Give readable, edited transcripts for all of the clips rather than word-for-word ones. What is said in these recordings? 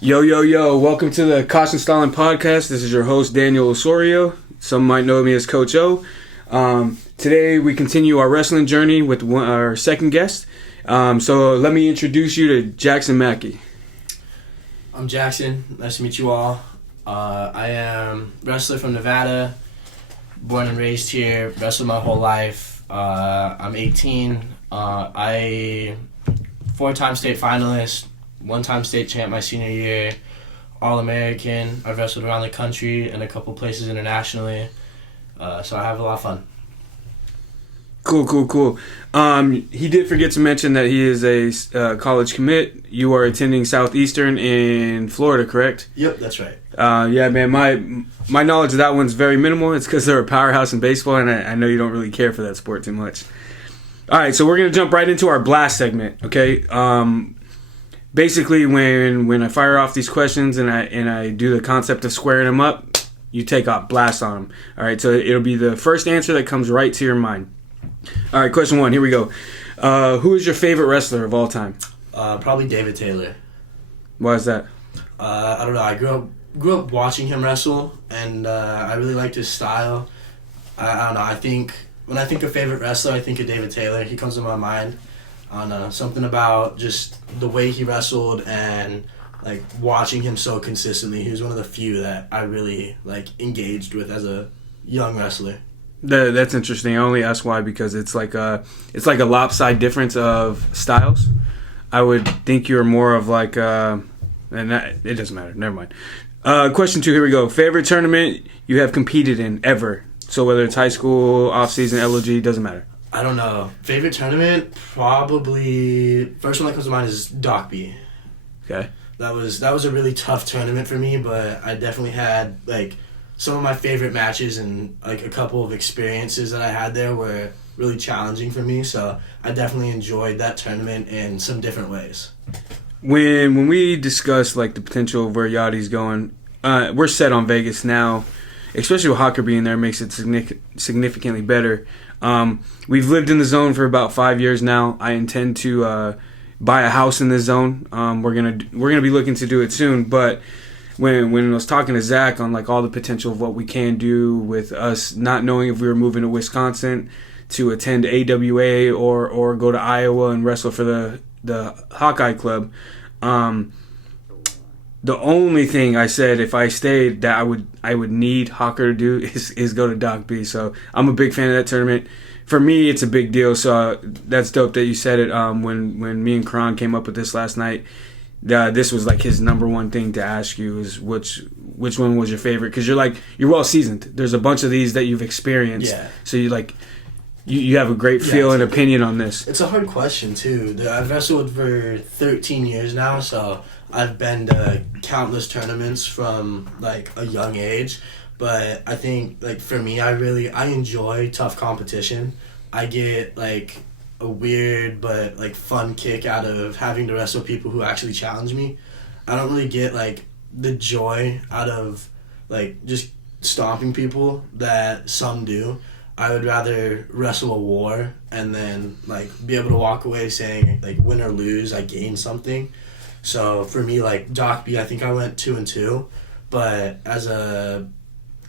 Yo, yo, yo, welcome to the Caution Stalin podcast. This is your host, Daniel Osorio. Some might know me as Coach O. Today, we continue our wrestling journey with our second guest. So let me introduce you to Jaxon Mackey. I'm Jaxon. Nice to meet you all. I am a wrestler from Nevada, born and raised here, wrestled my whole life. I'm 18. I 4-time state finalist, 1-time state champ my senior year, All-American. I've wrestled around the country and a couple places internationally, so I have a lot of fun. Cool. He did forget to mention that he is a college commit. You are attending Southeastern in Florida, correct? Yep, that's right. Yeah, man, my knowledge of that one's very minimal. It's because they're a powerhouse in baseball, and I know you don't really care for that sport too much. All right, so we're going to jump right into our blast segment, okay? Basically, when I fire off these questions and I do the concept of squaring them up, you take off blast on them. All right, so it'll be the first answer that comes right to your mind. All right, question 1. Here we go. Who is your favorite wrestler of all time? Probably David Taylor. Why is that? I don't know. I grew up watching him wrestle, and I really liked his style. I don't know. I think when I think of favorite wrestler, I think of David Taylor. He comes to my mind. I don't know, something about just the way he wrestled and like watching him so consistently. He was one of the few that I really like engaged with as a young wrestler. That's interesting. I only ask why because it's like a lopsided difference of styles. I would think you're more of like and it doesn't matter. Never mind. Question 2. Here we go. Favorite tournament you have competed in ever? So whether it's high school, off season, LOG, doesn't matter. I don't know. Favorite tournament? Probably first one that comes to mind is Dockby. Okay. That was a really tough tournament for me, but I definitely had like some of my favorite matches and like a couple of experiences that I had there were really challenging for me. So I definitely enjoyed that tournament in some different ways. When we discuss like the potential of where Yachty's going, we're set on Vegas now, especially with Hawker being there makes it significantly better. We've lived in the zone for about 5 years now. I intend to buy a house in this zone. We're gonna be looking to do it soon. But when I was talking to Zach on like all the potential of what we can do with us not knowing if we were moving to Wisconsin to attend AWA or go to Iowa and wrestle for the Hawkeye Club. The only thing I said if I stayed that I would need Hawker to do is go to Doc B. So I'm a big fan of that tournament. For me, it's a big deal. So that's dope that you said it. When me and Karan came up with this last night, this was like his number one thing to ask you is which one was your favorite? Because you're well seasoned. There's a bunch of these that you've experienced. Yeah. So you have a great feel and opinion on this. It's a hard question too. I've wrestled for 13 years now, so I've been to countless tournaments from like a young age. But I think like for me, I enjoy tough competition. I get like a weird but like fun kick out of having to wrestle people who actually challenge me. I don't really get like the joy out of like just stomping people that some do. I would rather wrestle a war and then like be able to walk away saying like win or lose, I gained something. So for me, like Doc B, I think I went 2-2, but as a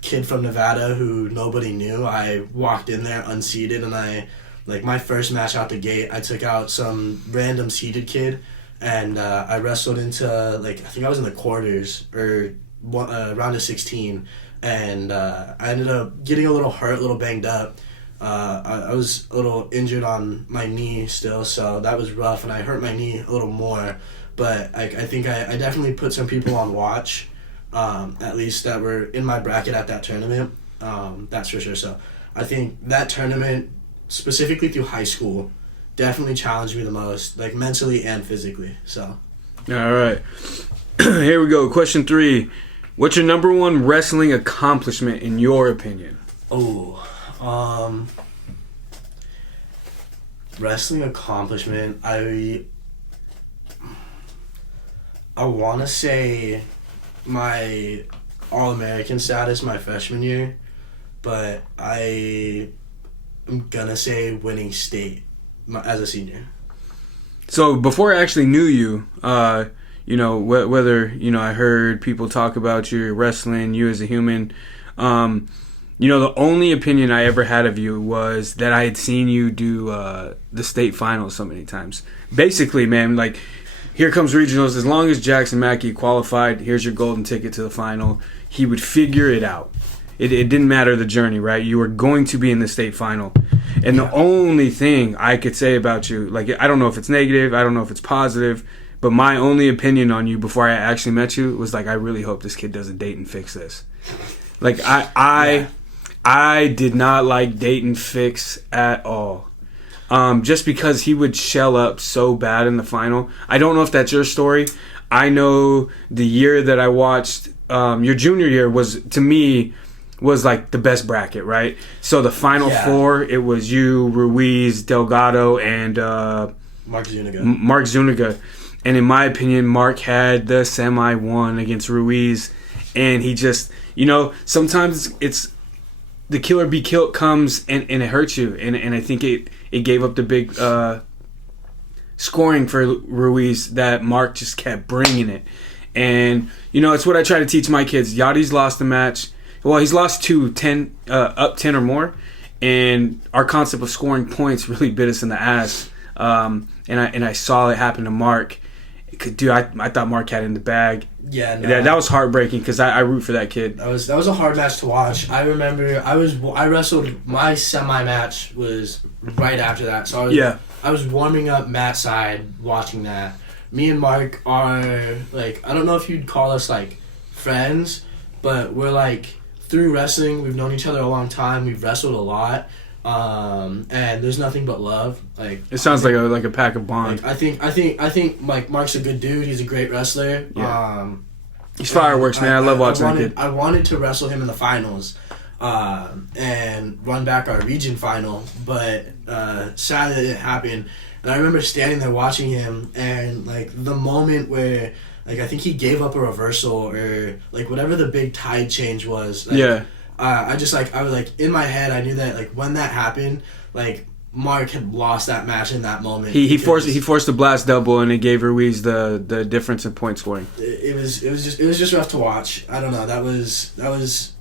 kid from Nevada who nobody knew, I walked in there unseeded, and I my first match out the gate, I took out some random seeded kid, and I wrestled into like I think I was in the quarters or round of 16. And I ended up getting a little hurt, a little banged up. I was a little injured on my knee still, so that was rough, and I hurt my knee a little more. But I think I definitely put some people on watch, at least that were in my bracket at that tournament. That's for sure. So I think that tournament, specifically through high school, definitely challenged me the most, like mentally and physically. So. All right. Here we go. Question 3. What's your number one wrestling accomplishment in your opinion? Wrestling accomplishment. I want to say my All-American status my freshman year, but I am gonna say winning state as a senior. So before I actually knew you, whether I heard people talk about your wrestling, you as a human. The only opinion I ever had of you was that I had seen you do the state finals so many times. Basically, man, like, here comes regionals. As long as Jaxon Mackey qualified, here's your golden ticket to the final. He would figure it out. It didn't matter the journey, right? You were going to be in the state final. And the only thing I could say about you, like, I don't know if it's negative, I don't know if it's positive, but my only opinion on you before I actually met you was, like, I really hope this kid doesn't date and fix this. Like, I did not like Dayton Fix at all. Just because he would shell up so bad in the final. I don't know if that's your story. I know the year that I watched, your junior year was, to me, was like the best bracket, right? So the final four, it was you, Ruiz, Delgado, and Mark Zuniga. And in my opinion, Mark had the semi-1 against Ruiz. And he just, sometimes it's the killer be killed comes and it hurts you. And I think it gave up the big scoring for Ruiz that Mark just kept bringing it. And, it's what I try to teach my kids. Yachty's lost the match. Well, he's lost up 10 or more. And our concept of scoring points really bit us in the ass. And I saw it happen to Mark. Dude, I thought Mark had it in the bag. Yeah, no. That was heartbreaking because I root for that kid. That was a hard match to watch. I remember I wrestled, my semi match was right after that. So I was warming up Matt's side watching that. Me and Mark are, like, I don't know if you'd call us, like, friends, but we're, like, through wrestling, we've known each other a long time. We've wrestled a lot. And there's nothing but love. Like, it sounds like a pack of bond. Like, I think like Mark's a good dude. He's a great wrestler. Yeah. He's fireworks, man. I love watching that kid. I wanted to wrestle him in the finals, and run back our region final, but sadly it didn't happen. And I remember standing there watching him, and like the moment where, like, I think he gave up a reversal or like whatever the big tide change was. Like, I was like, in my head, I knew that, like, when that happened, like, Mark had lost that match in that moment. He forced the blast double, and it gave Ruiz the difference in point scoring. It was just rough to watch. I don't know. That was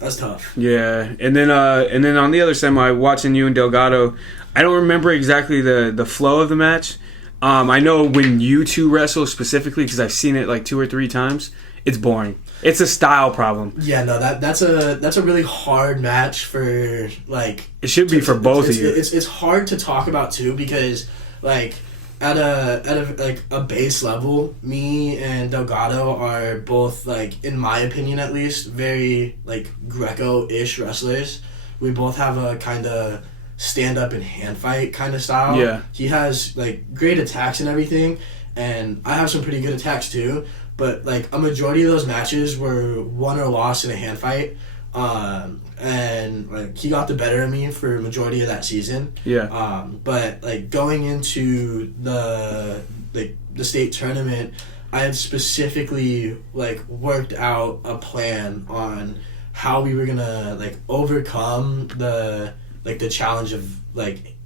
tough. Yeah, and then on the other semi, watching you and Delgado, I don't remember exactly the flow of the match. I know when you two wrestle specifically, because I've seen it like 2 or 3 times, it's boring. It's a style problem. Yeah, no, that's a really hard match for, like... It should be for both of you. It's hard to talk about, too, because, like, at a base level, me and Delgado are both, like, in my opinion at least, very, like, Greco-ish wrestlers. We both have a kind of stand-up and hand-fight kind of style. Yeah. He has, like, great attacks and everything, and I have some pretty good attacks, too. But, like, a majority of those matches were won or lost in a hand fight. And, like, he got the better of me for a majority of that season. Yeah. But, like, going into the state tournament, I had specifically, like, worked out a plan on how we were going to, like, overcome the challenge of, like,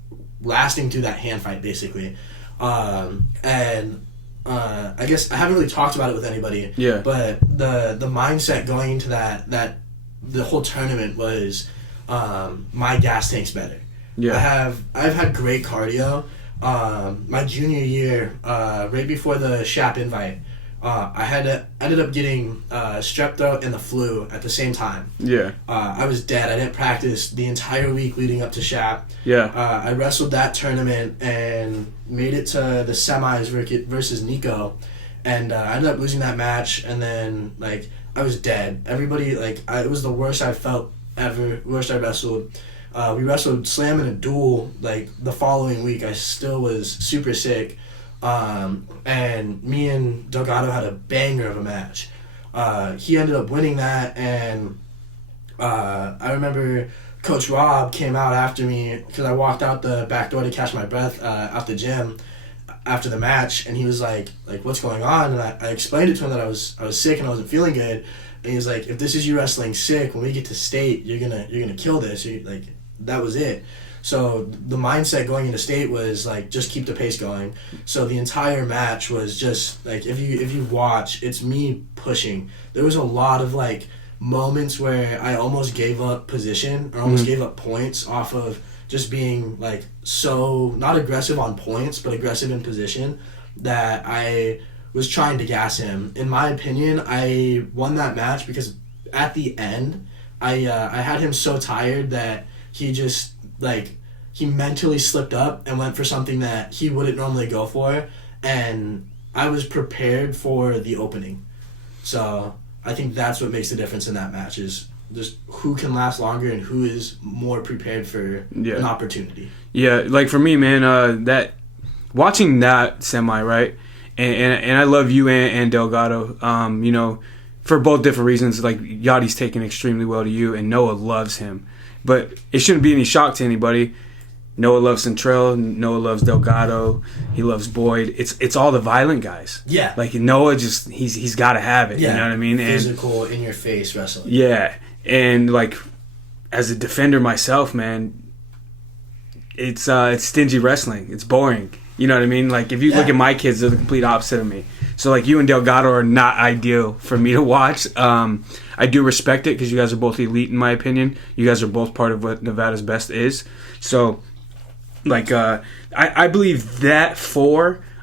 lasting through that hand fight, basically. I guess I haven't really talked about it with anybody. Yeah. But the mindset going into that the whole tournament was, my gas tank's better. Yeah. I've had great cardio. My junior year, right before the SHAP invite, I ended up getting strep throat and the flu at the same time. Yeah. I was dead. I didn't practice the entire week leading up to SHAP. Yeah. I wrestled that tournament and made it to the semis versus Nico, and I ended up losing that match. And then, like, I was dead. Everybody, like, it was the worst I felt ever. Worst I wrestled. We wrestled slam in a duel. Like, the following week, I still was super sick. And me and Delgado had a banger of a match. He ended up winning that, and I remember Coach Rob came out after me because I walked out the back door to catch my breath out the gym after the match, and he was like, what's going on? And I explained it to him that I was sick and I wasn't feeling good, and he was like, if this is you wrestling sick, when we get to state, you're gonna kill this. That was it. So the mindset going into state was like just keep the pace going. So the entire match was just like if you watch, it's me pushing. There was a lot of like moments where I almost gave up position or almost gave up points off of just being like so not aggressive on points but aggressive in position that I was trying to gas him. In my opinion, I won that match because at the end I had him so tired that he just like he mentally slipped up and went for something that he wouldn't normally go for, and I was prepared for the opening. So I think that's what makes the difference in that match is just who can last longer and who is more prepared for an opportunity. Yeah, like for me, man, that watching that semi, right, and I love you and Delgado, you know, for both different reasons. Like Yachty's taken extremely well to you, and Noah loves him. But it shouldn't be any shock to anybody. Noah loves Centrell. Noah loves Delgado. He loves Boyd. It's all the violent guys. Yeah. Like Noah just he's got to have it. Yeah. You know what I mean? Physical, in your face wrestling. Yeah, and like as a defender myself, man, it's stingy wrestling. It's boring. You know what I mean? Like if you look at my kids, they're the complete opposite of me. So like you and Delgado are not ideal for me to watch. I do respect it because you guys are both elite in my opinion. You guys are both part of what Nevada's best is. So like I believe that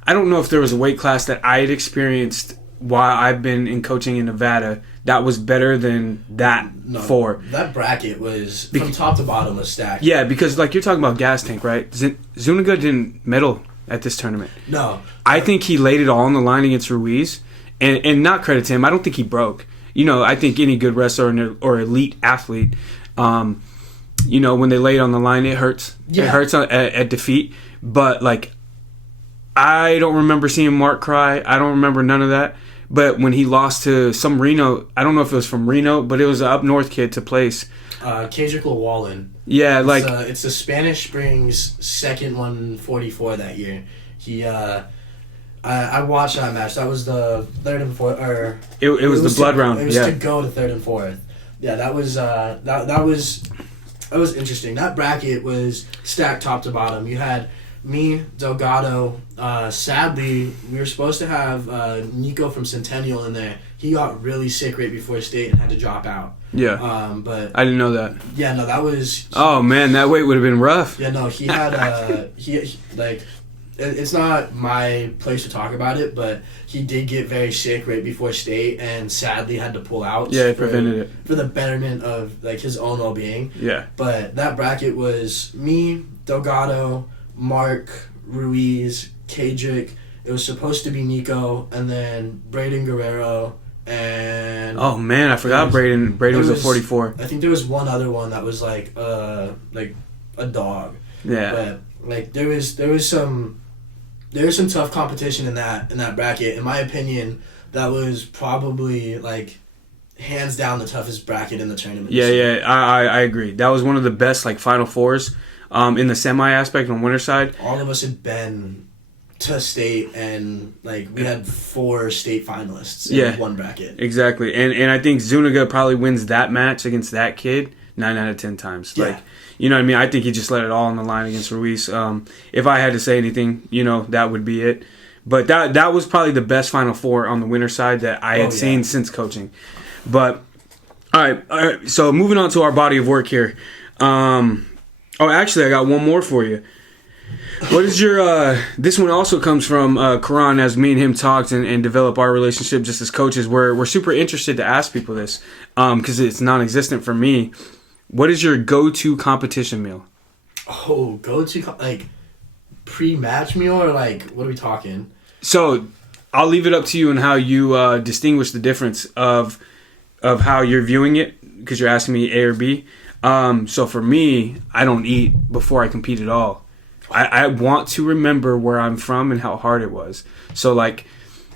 I don't know if there was a weight class that I had experienced while I've been in coaching in Nevada that was better than that four. That bracket was from top to bottom was stacked. Yeah, because like you're talking about gas tank, right? Zuniga didn't medal at this tournament. No. I think he laid it all on the line against Ruiz, and not credit to him. I don't think he broke. You know, I think any good wrestler or elite athlete, you know, when they lay it on the line, it hurts. Yeah. It hurts at defeat. But like, I don't remember seeing Mark cry. I don't remember none of that. But when he lost to some Reno, I don't know if it was from Reno, but it was an up north kid to place. Kedrick Llewellyn. Yeah, like it's the Spanish Springs second 144 that year. He I watched that match. That was the third and fourth, or it was the blood round. It was to go to third and fourth. Yeah, that was that was interesting. That bracket was stacked top to bottom. You had me, Delgado. Sadly, we were supposed to have Nico from Centennial in there. He got really sick right before state and had to drop out. Yeah. But I didn't know that. Yeah, no, that was. Oh man, that weight would have been rough. Yeah, no, he had he like. It's not my place to talk about it, but he did get very sick right before state and sadly had to pull out. Yeah, it prevented it. For the betterment of like his own well-being. Yeah. But that bracket was me, Delgado, Mark, Ruiz, Kedrick. It was supposed to be Nico, and then Braden Guerrero, and... Oh, man, I forgot Braden. Braden was a 44. I think there was one other one that was like a dog. Yeah. But like there was some tough competition in that bracket. In my opinion, that was probably like hands down the toughest bracket in the tournament. Yeah, I agree. That was one of the best like Final Fours in the semi aspect on winter side. All of us had been to state, and like we had 4 state finalists in one bracket. Exactly, and I think Zuniga probably wins that match against that kid 9 out of 10 times. Yeah. Like, you know what I mean? I think he just let it all on the line against Ruiz. If I had to say anything, you know, that would be it. But that was probably the best Final Four on the winter side that I had seen since coaching. But all right. So moving on to our body of work here. Actually, I got one more for you. What is your? This one also comes from Karan, as me and him talked and developed our relationship just as coaches. We're super interested to ask people this because it's non-existent for me. What is your go-to competition meal? Oh, like pre-match meal, or like what are we talking? So I'll leave it up to you and how you distinguish the difference of how you're viewing it, because you're asking me A or B. So for me, I don't eat before I compete at all. I want to remember where I'm from and how hard it was. So like,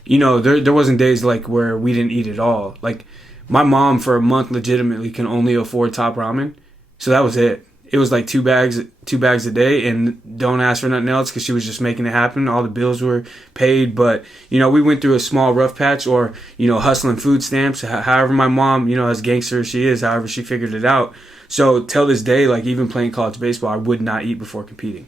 you know, there wasn't days like where we didn't eat at all. Like my mom for a month legitimately can only afford Top Ramen. So that was it. it was like 2 bags a day, and don't ask for nothing else because she was just making it happen. All the bills were paid, but we went through a small rough patch, or hustling food stamps. However, my mom, as gangster as she is, however she figured it out. So till this day, like even playing college baseball, I would not eat before competing.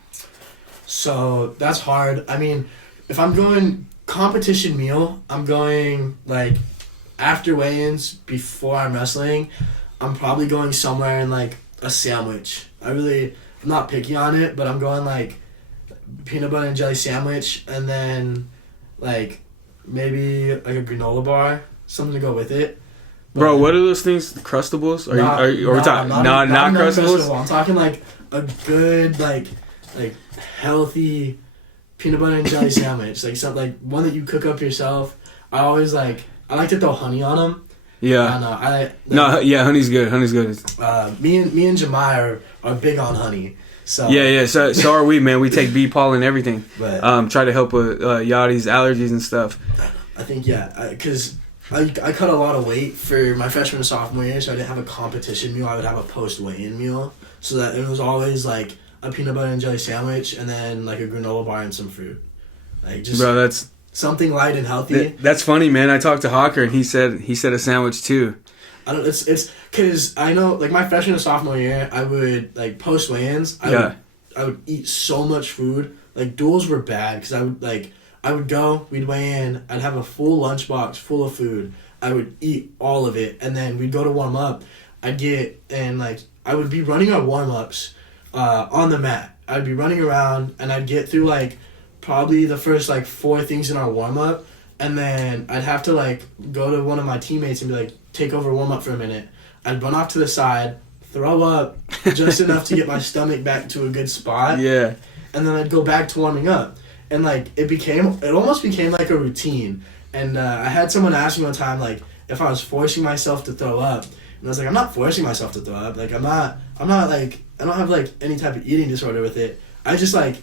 So that's hard. I mean, if I'm going competition meal, I'm going like after weigh-ins, before I'm wrestling, I'm probably going somewhere in like a sandwich. I'm not picky on it, but I'm going like peanut butter and jelly sandwich, and then like maybe like a granola bar, something to go with it. But bro, what are those things? Crustables? Are we talking not Crustables? I'm talking like a good like healthy peanut butter and jelly sandwich, like something like one that you cook up yourself. I like to throw honey on them. Yeah. I don't know. Honey's good. Honey's good. Me and Jemai are big on honey. So yeah. So are we, man. We take bee pollen and everything. But try to help with Yachty's allergies and stuff. I think because I cut a lot of weight for my freshman and sophomore year, so I didn't have a competition meal. I would have a post weigh-in meal, so that it was always like a peanut butter and jelly sandwich, and then like a granola bar and some fruit. Like just bro, that's something light and healthy. That's funny, man. I talked to Hawker, and he said a sandwich too. It's because I know like my freshman and sophomore year, I would like post weigh-ins. I would eat so much food. Like duels were bad because I would go, we'd weigh in, I'd have a full lunchbox full of food. I would eat all of it, and then we'd go to warm up. I would be running our warm ups on the mat. I'd be running around, and I'd get through like probably the first like 4 things in our warm up, and then I'd have to like go to one of my teammates and be like, take over warm up for a minute. I'd run off to the side, throw up just enough to get my stomach back to a good spot. Yeah. And then I'd go back to warming up. And like it almost became like a routine. And I had someone ask me one time like if I was forcing myself to throw up. And I was like, I'm not forcing myself to throw up. Like I'm not like, I don't have like any type of eating disorder with it. I just like,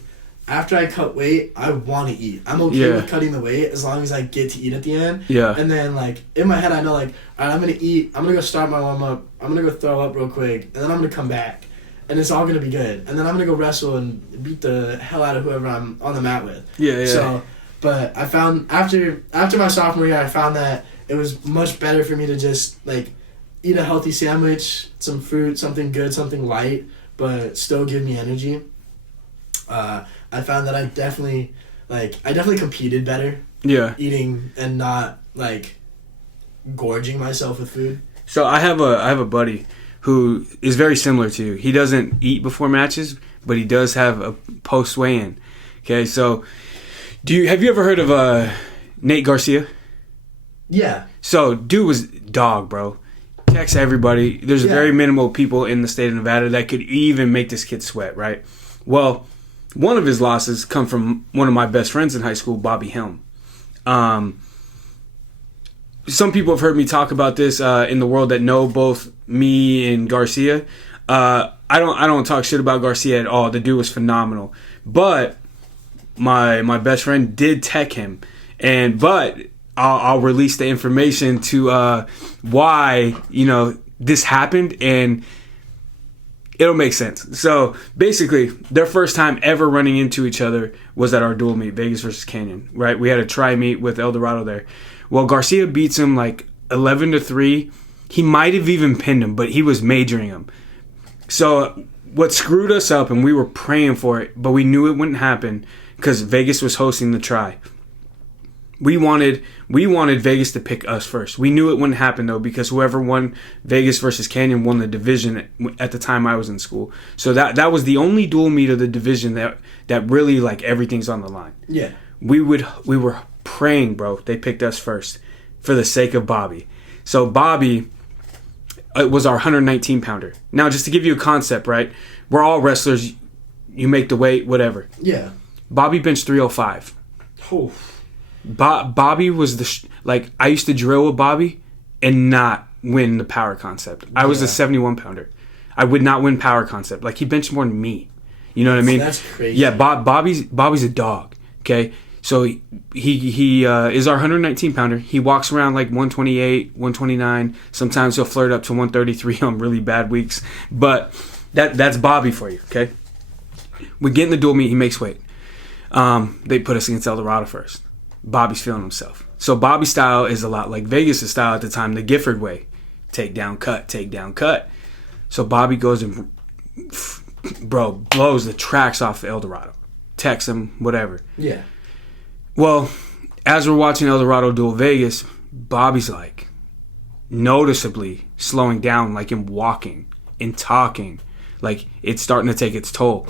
after I cut weight, I want to eat. I'm okay with cutting the weight as long as I get to eat at the end. Yeah. And then like in my head I know like, all right, I'm going to eat. I'm going to go start my warm up. I'm going to go throw up real quick. And then I'm going to come back. And it's all going to be good. And then I'm going to go wrestle and beat the hell out of whoever I'm on the mat with. Yeah. So, but I found after my sophomore year, I found that it was much better for me to just like eat a healthy sandwich, some fruit, something good, something light, but still give me energy. I found that I definitely competed better. Yeah. Eating and not like gorging myself with food. So I have a buddy who is very similar to you. He doesn't eat before matches, but he does have a post weigh-in. Okay, so have you ever heard of Nate Garcia? Yeah. So dude was dog, bro. Text everybody. There's very minimal people in the state of Nevada that could even make this kid sweat, right? Well, one of his losses come from one of my best friends in high school, Bobby Helm. Some people have heard me talk about this in the world that know both me and Garcia. I don't talk shit about Garcia at all. The dude was phenomenal. But my best friend did tech him, but I'll release the information to why this happened, and it'll make sense. So basically, their first time ever running into each other was at our dual meet, Vegas versus Canyon. Right, we had a tri meet with El Dorado there. Well, Garcia beats him like 11-3. He might have even pinned him, but he was majoring him. So what screwed us up, and we were praying for it, but we knew it wouldn't happen because Vegas was hosting the tri. We wanted Vegas to pick us first. We knew it wouldn't happen though because whoever won Vegas versus Canyon won the division at the time I was in school. So that was the only dual meet of the division that really like everything's on the line. Yeah. We were praying, bro. They picked us first for the sake of Bobby. So Bobby was our 119 pounder. Now just to give you a concept, right? We're all wrestlers. You make the weight, whatever. Yeah. Bobby benched 305. Oh. Bobby was I used to drill with Bobby and not win the power concept. I was a 71 pounder. I would not win power concept. Like he benched more than me. You know what I mean? That's crazy. Yeah, Bobby's a dog. Okay, so he is our 119 pounder. He walks around like 128, 129. Sometimes he'll flirt up to 133 on really bad weeks. But That's Bobby for you, okay? We get in the dual meet. He makes weight. They put us against Eldorado first. Bobby's feeling himself. So Bobby's style is a lot like Vegas' style at the time, the Gifford way. Take down, cut, take down, cut. So Bobby goes and, blows the tracks off Eldorado. Texts him, whatever. Yeah. Well, as we're watching Eldorado duel Vegas, Bobby's like noticeably slowing down, like him walking and talking. Like it's starting to take its toll.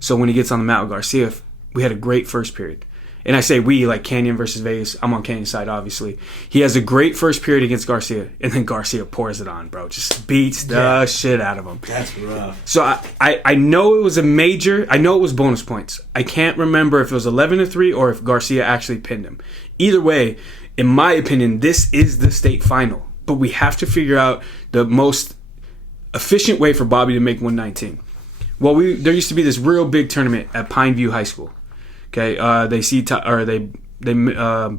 So when he gets on the mat with Garcia, we had a great first period. And I say we, like Canyon versus Vegas. I'm on Canyon's side, obviously. He has a great first period against Garcia, and then Garcia pours it on, bro. Just beats the shit out of him. That's rough. So I know it was a major. I know it was bonus points. I can't remember if it was 11-3 or if Garcia actually pinned him. Either way, in my opinion, this is the state final. But we have to figure out the most efficient way for Bobby to make 119. Well, there used to be this real big tournament at Pineview High School. Okay, they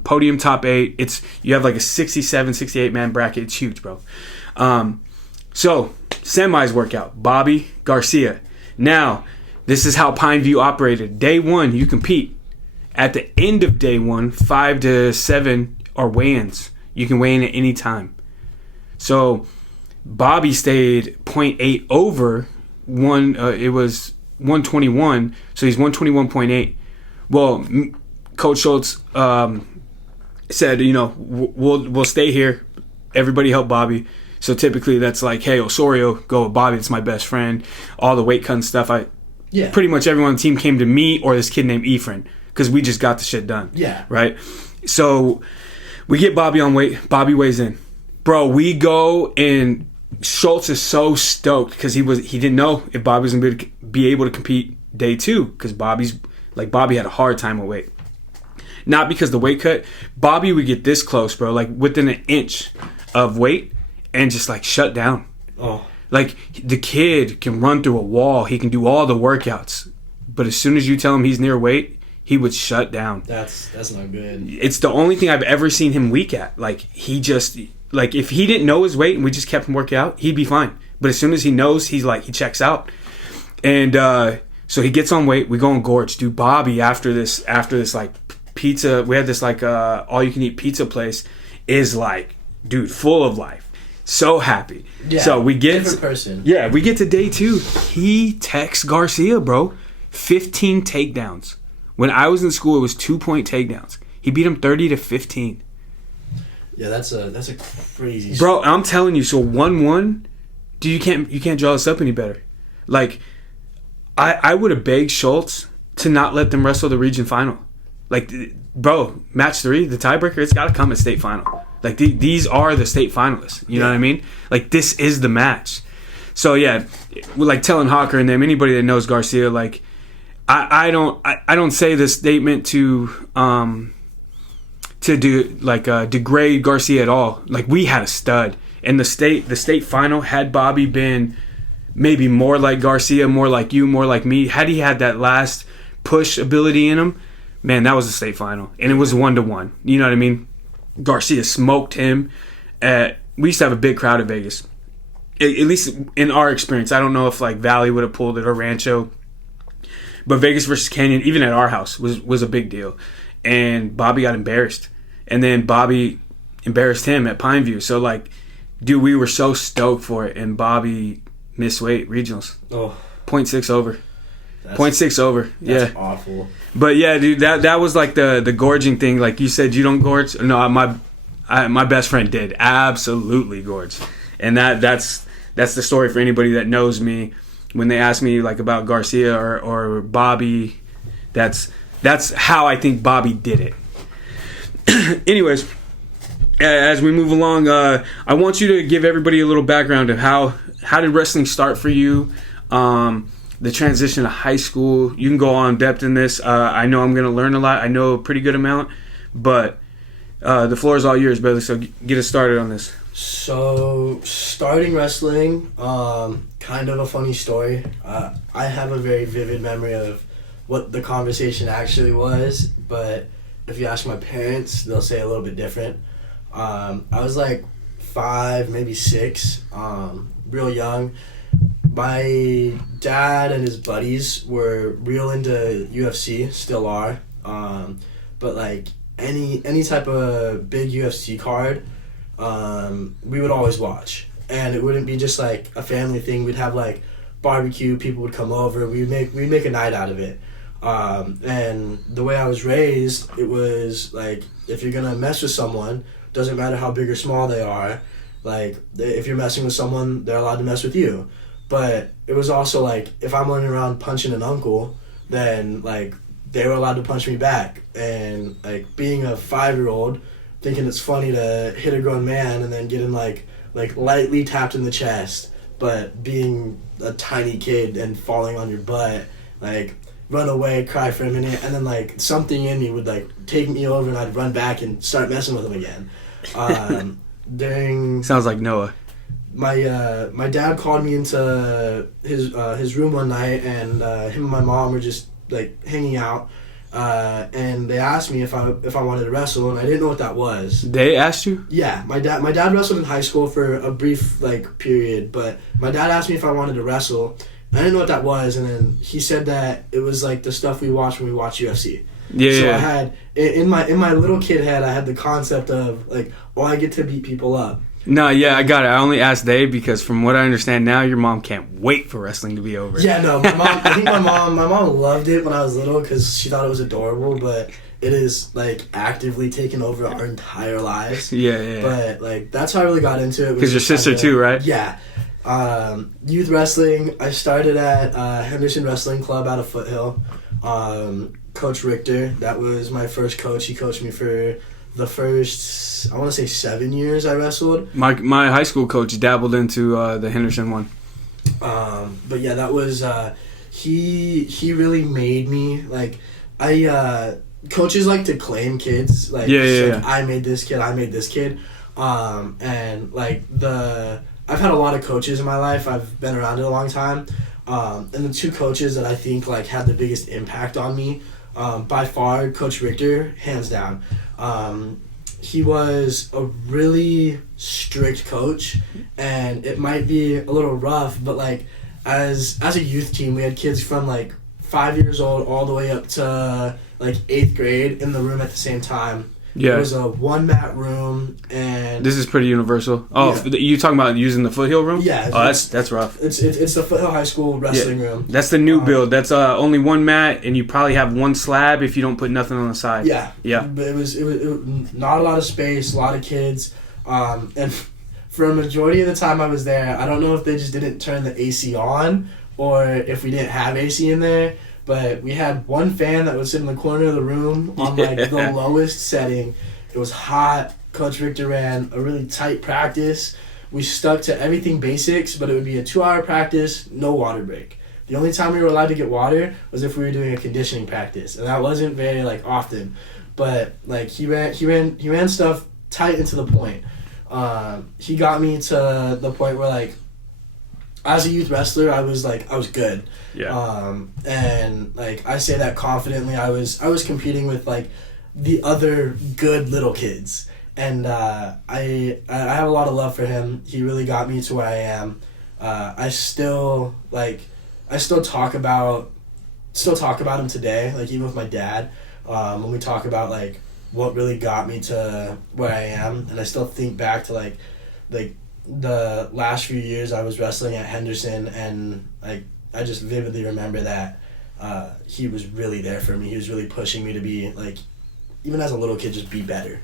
podium top 8. You have like a 67, 68 man bracket. It's huge, bro. So semis work out. Bobby, Garcia. Now, this is how Pineview operated. Day 1, you compete. At the end of day 1, 5 to 7 are weigh-ins. You can weigh in at any time. So Bobby stayed 0.8 over one. It was 121, so he's 121.8. Well, Coach Schultz said, we'll stay here. Everybody help Bobby. So typically that's like, hey, Osorio, go with Bobby. It's my best friend. All the weight cutting stuff. Pretty much everyone on the team came to me or this kid named Ephraim because we just got the shit done. Yeah. Right? So we get Bobby on weight. Bobby weighs in. Bro, we go and Schultz is so stoked because he didn't know if Bobby was going to be able to compete day 2 because Bobby had a hard time with weight. Not because the weight cut. Bobby would get this close, bro, like within an inch of weight and just like shut down. Oh. Like the kid can run through a wall. He can do all the workouts. But as soon as you tell him he's near weight, he would shut down. That's not good. It's the only thing I've ever seen him weak at. Like he just, like if he didn't know his weight and we just kept him working out, he'd be fine. But as soon as he knows, he checks out. And, so he gets on weight. We go on gorge. Dude, Bobby, after this like pizza, we had this like all you can eat pizza place, is like, dude, full of life. So happy. Yeah. So we get different person. Yeah, we get to day 2. He texts Garcia, bro. 15 takedowns. When I was in school, it was 2-point takedowns. He beat him 30-15. Yeah, that's a crazy. Bro, I'm telling you. So 1-1, dude, you can't draw this up any better. Like. I would have begged Schultz to not let them wrestle the region final. Like, bro, match 3, the tiebreaker, it's got to come at state final. Like, these are the state finalists. You know what I mean? Like, this is the match. So, yeah, like telling Hawker and them, anybody that knows Garcia, like, I don't say this statement to do, like, degrade Garcia at all. Like, we had a stud. And the state final, had Bobby been maybe more like Garcia, more like you, more like me. Had he had that last push ability in him, man, that was the state final. And it was 1-1. You know what I mean? Garcia smoked him. We used to have a big crowd at Vegas. At least in our experience. I don't know if like Valley would have pulled it or Rancho. But Vegas versus Canyon, even at our house, was a big deal. And Bobby got embarrassed. And then Bobby embarrassed him at Pineview. So like, dude, we were so stoked for it. And Bobby missed weight regionals. Oh. 0.6 over. 0.6 over. That's awful. But yeah, dude, that was like the gorging thing. Like you said, you don't gorge. No, my best friend did absolutely gorge, and that's the story for anybody that knows me. When they ask me like about Garcia or Bobby, that's how I think Bobby did it. Anyways, as we move along, I want you to give everybody a little background of how did wrestling start for you. The transition to high school. You can go on depth in this. I know I'm going to learn a lot. I know a pretty good amount, but the floor is all yours, brother. So get us started on this. So starting wrestling, kind of a funny story. I have a very vivid memory of what the conversation actually was, but if you ask my parents, they'll say a little bit different. I was like 5, maybe 6, real young. My dad and his buddies were real into UFC, still are. But like any type of big UFC card, we would always watch. And it wouldn't be just like a family thing. We'd have like barbecue, people would come over, we'd make a night out of it. And the way I was raised, it was like, if you're gonna mess with someone, doesn't matter how big or small they are, like if you're messing with someone, they're allowed to mess with you. But it was also like, if I'm running around punching an uncle, then like they were allowed to punch me back. And like being a 5-year-old, thinking it's funny to hit a grown man and then getting like lightly tapped in the chest, but being a tiny kid and falling on your butt, like run away, cry for a minute, and then like something in me would like take me over and I'd run back and start messing with him again. During Sounds like Noah. my dad called me into his room one night, and him and my mom were just like hanging out, and they asked me if I wanted to wrestle, and I didn't know what that was. They asked you? Yeah, my dad wrestled in high school for a brief like period, but my dad asked me if I wanted to wrestle. I didn't know what that was, and then he said that it was like the stuff we watch when we watch UFC. Yeah. So I had in my little kid head, I had the concept of like, oh, I get to beat people up. No, yeah, I got it. I only asked Dave because from what I understand now, your mom can't wait for wrestling to be over. Yeah, no, my mom. I think my mom loved it when I was little because she thought it was adorable, but it is like actively taking over our entire lives. Yeah. But like that's how I really got into it. Because your sister too, right? Yeah. Youth wrestling. I started at Henderson Wrestling Club out of Foothill. Coach Richter, that was my first coach. He coached me for the first, I want to say 7 years I wrestled. My high school coach dabbled into the Henderson one. But yeah, that was he really made me like coaches like to claim kids like, Yeah. I made this kid, and like I've had a lot of coaches in my life. I've been around it a long time, and the two coaches that I think like had the biggest impact on me, by far, Coach Richter, hands down. He was a really strict coach, and it might be a little rough, but like as a youth team, we had kids from like 5 years old all the way up to like 8th grade in the room at the same time. Yeah. It was a 1-mat room, and This is pretty universal. Oh, Yeah. you talking about using the Foothill room? Yeah. Oh, that's rough. It's the Foothill High School wrestling room. That's the new build. That's only one mat, and you probably have one slab if you don't put nothing on the side. Yeah. Yeah. But it was not a lot of space, a lot of kids, and for a majority of the time I was there, I don't know if they just didn't turn the AC on or if we didn't have AC in there. But we had one fan that would sit in the corner of the room on like the lowest setting. It was hot. Coach Richter ran a really tight practice. We stuck to everything basics, but it would be a 2-hour practice, no water break. The only time we were allowed to get water was if we were doing a conditioning practice, and that wasn't very like often. But like he ran stuff tight and to the point. He got me to the point where like, as a youth wrestler, I was good. Yeah. And like I say that confidently. I was competing with like the other good little kids, and I have a lot of love for him. He really got me to where I am. I still talk about him today. Like even with my dad, when we talk about like what really got me to where I am, and I still think back to like the last few years I was wrestling at Henderson, and like I just vividly remember that he was really there for me. He was really pushing me to be like, even as a little kid, just be better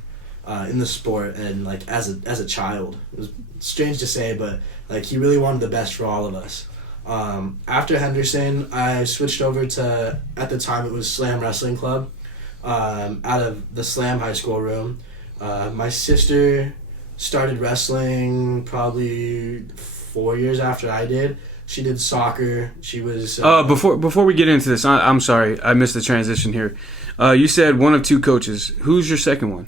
in the sport, and like as a child. It was strange to say, but like he really wanted the best for all of us. After Henderson, I switched over to, at the time it was Slam Wrestling Club, out of the Slam High School room. My sister started wrestling probably 4 years after I did. She did soccer. She was... Before we get into this, I'm sorry. I missed the transition here. You said one of two coaches. Who's your second one?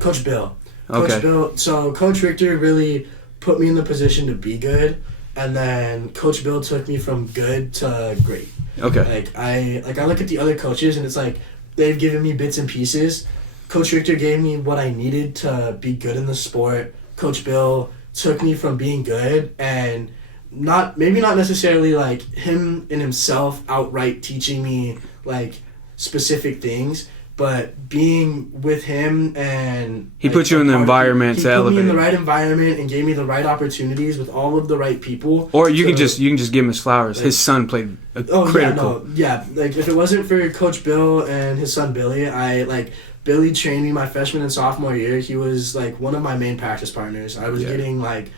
Coach Bill. Okay. Coach Bill. So Coach Richter really put me in the position to be good, and then Coach Bill took me from good to great. Okay. I look at the other coaches, and it's like they've given me bits and pieces. Coach Richter gave me what I needed to be good in the sport. Coach Bill took me from being good and maybe not necessarily like him in himself outright teaching me like specific things, but being with him and he put you in the environment to elevate. He put me in the right environment and gave me the right opportunities with all of the right people. Or you can just give him his flowers. Like, his son played critical. Like if it wasn't for Coach Bill and his son Billy, Billy trained me my freshman and sophomore year. He was like one of my main practice partners. I was getting like